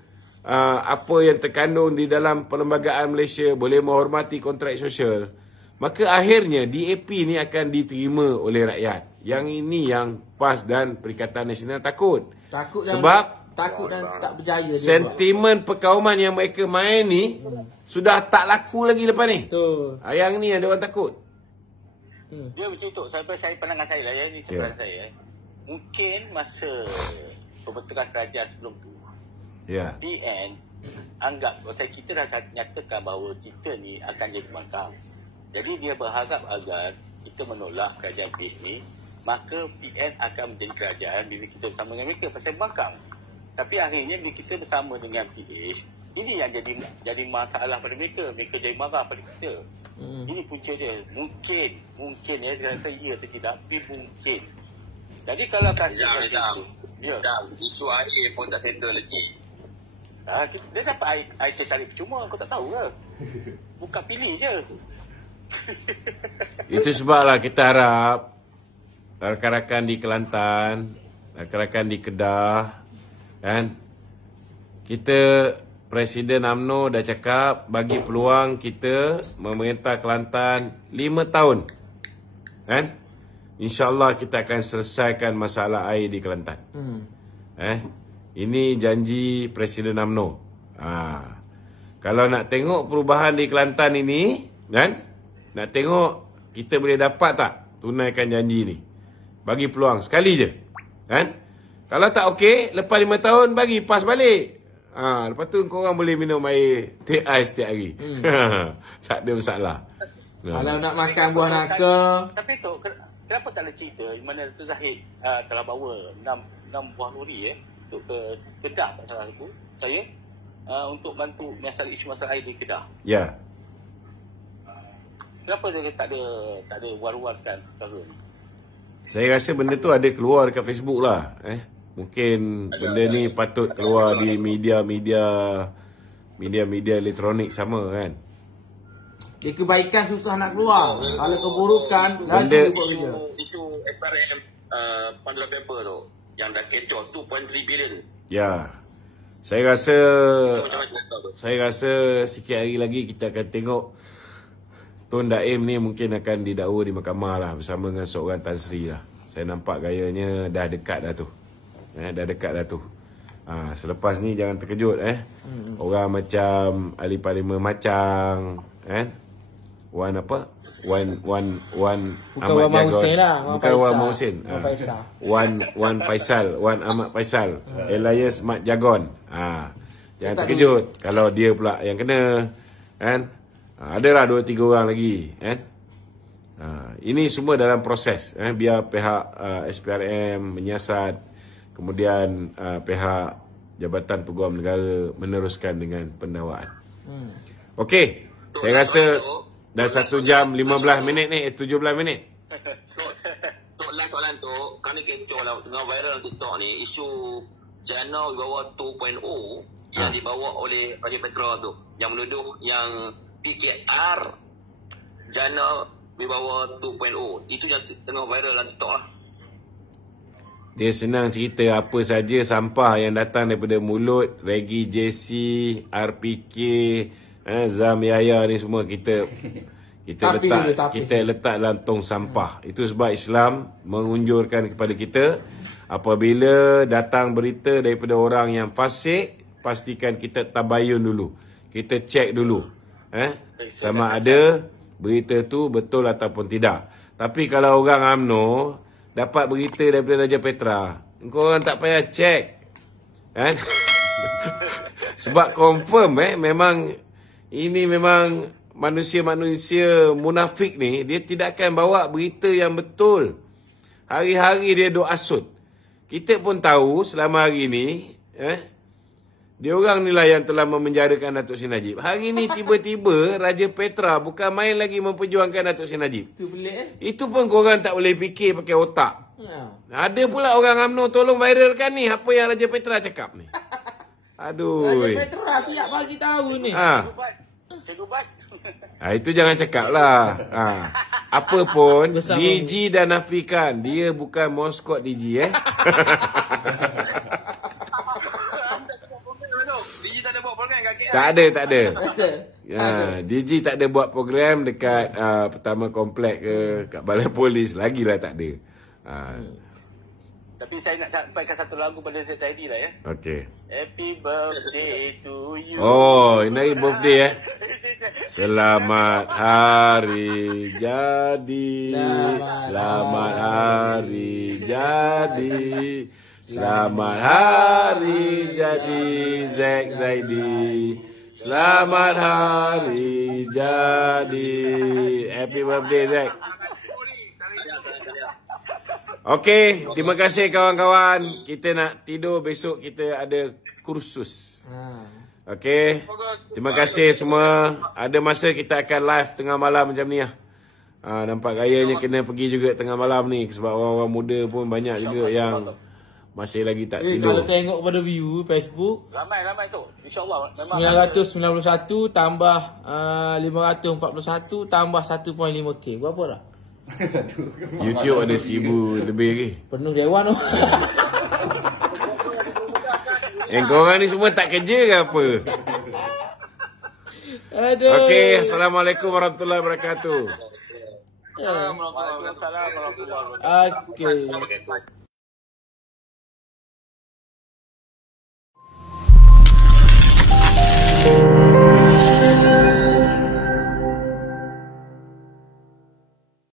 apa yang terkandung di dalam perlembagaan Malaysia, boleh menghormati kontrak sosial, maka akhirnya DAP ni akan diterima oleh rakyat. Yang ini yang PAS dan Perikatan Nasional takut. Sebab takut dan tak berjaya. Sentimen perkauman yang mereka main ni sudah tak laku lagi lepas ni. Betul. Yang ni ada orang takut. Dia macam tu. Sampai saya pandangan saya lah ya. Ini sebenarnya saya. Mungkin masa pembentukan kerajaan sebelum tu. Ya. PN anggap kita dah nyatakan bahawa kita ni akan jadi makam. Jadi dia berharap agar kita menolak kerajaan PH ni, maka PN akan menjadi kerajaan bila kita bersama dengan mereka pasal makam. Tapi akhirnya bila kita bersama dengan PH, ini yang jadi masalah pada mereka. Mereka jadi marah pada kita. Ini punca dia. Mungkin ya, saya rasa ya atau tidak, tapi mungkin. Jadi kalau kasih isu air pun tak settle lagi. Dia dapat air tarik percuma, kau tak tahu ke? Bukan pilih je. Itu sebablah kita harap rakan-rakan di Kelantan, rakan-rakan di Kedah, kan, kita, Presiden UMNO dah cakap bagi peluang kita memerintah Kelantan 5 tahun, kan? InsyaAllah kita akan selesaikan masalah air di Kelantan. Ini janji Presiden UMNO. Kalau nak tengok perubahan di Kelantan ini, kan, nak tengok kita boleh dapat tak tunaikan janji ni. Bagi peluang sekali je, kan? Kalau tak okey, lepas 5 tahun bagi PAS balik. Lepas tu korang boleh minum air teh ais setiap hari. Tak ada masalah. Kalau nak makan buah nangka. Tapi tu, kenapa tak ada cerita di mana Datuk Zahid telah bawa 6 buah lori untuk ke Kedah, tak salah aku, saya, untuk bantu isu masalah air di Kedah. Ya. Kenapa dia tak ada war-warkan perkara ni? Saya rasa benda tu ada keluar dekat Facebook lah. Mungkin benda ni patut keluar di media-media elektronik sama, kan. Dia kebaikan susah nak keluar. Kalau keburukan, benda isu SPRM Panduan Paper tu yang dah kecoh 2.3 bilion. Ya. Saya rasa sikit hari lagi kita akan tengok Tun Daim ni mungkin akan didakwa di mahkamah lah bersama dengan seorang Tan Sri lah. Saya nampak gayanya dah dekat dah tu. Dah dekat dah tu. Selepas ni jangan terkejut orang macam ahli parlimen Macang, Wan Ahmad Jagon. Bukan Wan Mahusin. Wan Ahmad Faisal. Elias Mat Jagon. Jangan terkejut kalau dia pula yang kena, kan? Adalah 2-3 orang lagi, kan? Ini semua dalam proses, biar pihak SPRM menyiasat, kemudian pihak Jabatan Peguam Negara meneruskan dengan pendakwaan. Okey, saya rasa dah 1 jam 15 minit ni, 17 minit. Tok, last soalan tu, kami kecoh lah tengah viral TikTok ni, isu jana wibawa 2.0 yang dibawa oleh Raja Petra tu, yang menuduh yang PKR jana wibawa 2.0. Itu yang tengah viral dalam TikTok lah. Dia senang cerita apa saja sampah yang datang daripada mulut Regi JC, RPK, Zam Yahya ni semua kita letak dalam tong sampah. Itu sebab Islam mengunjurkan kepada kita, apabila datang berita daripada orang yang fasik, pastikan kita tabayun dulu. Kita cek dulu. Sama ada berita tu betul ataupun tidak. Tapi kalau orang UMNO dapat berita daripada Raja Petra, korang tak payah cek, kan? Sebab confirm memang ini memang manusia-manusia munafik ni, dia tidak akan bawa berita yang betul. Hari-hari dia duk asut. Kita pun tahu selama hari ni, dia orang ni lah yang telah memenjarakan Datuk Seri Najib. Hari ni tiba-tiba Raja Petra bukan main lagi memperjuangkan Datuk Seri Najib. Itu pelik. Itu pun korang tak boleh fikir pakai otak. Ada pula orang UMNO tolong viralkan ni apa yang Raja Petra cakap ni. Aduh. Raja Petra siap bagi tahu ni. Cikgu Bat, Itu jangan cakap lah. Apa pun, DG dan Nafikan, dia bukan maskot DG DG tak ada buat program kat KL. Tak ada. DG tak ada buat program dekat pertama komplek ke, kat balai polis. Lagilah tak ada. Tapi saya nak sampaikan satu lagu pada ZID lah ya. Okey. Happy birthday to you. Oh, ini birthday Selamat hari jadi. Selamat hari jadi. Selamat hari jadi Zack Zaidi. Selamat hari jadi. Happy birthday Zack. Okey, terima kasih kawan-kawan. Kita nak tidur, besok kita ada kursus. Okey. Terima kasih semua. Ada masa kita akan live tengah malam macam ni lah. Nampak gayanya kena pergi juga tengah malam ni sebab orang-orang muda pun banyak juga yang masih lagi tak tidur. Kalau tengok pada view Facebook, Ramai tu. InsyaAllah. 991 tambah 541 tambah 1.5k. Berapa dah? YouTube ada 1000 lebih lagi. Penuh dewan tu. Yang korang ni semua tak kerja ke apa? Aduh. Okey, Assalamualaikum warahmatullahi wabarakatuh. Waalaikumsalam warahmatullahi wabarakatuh. Okey.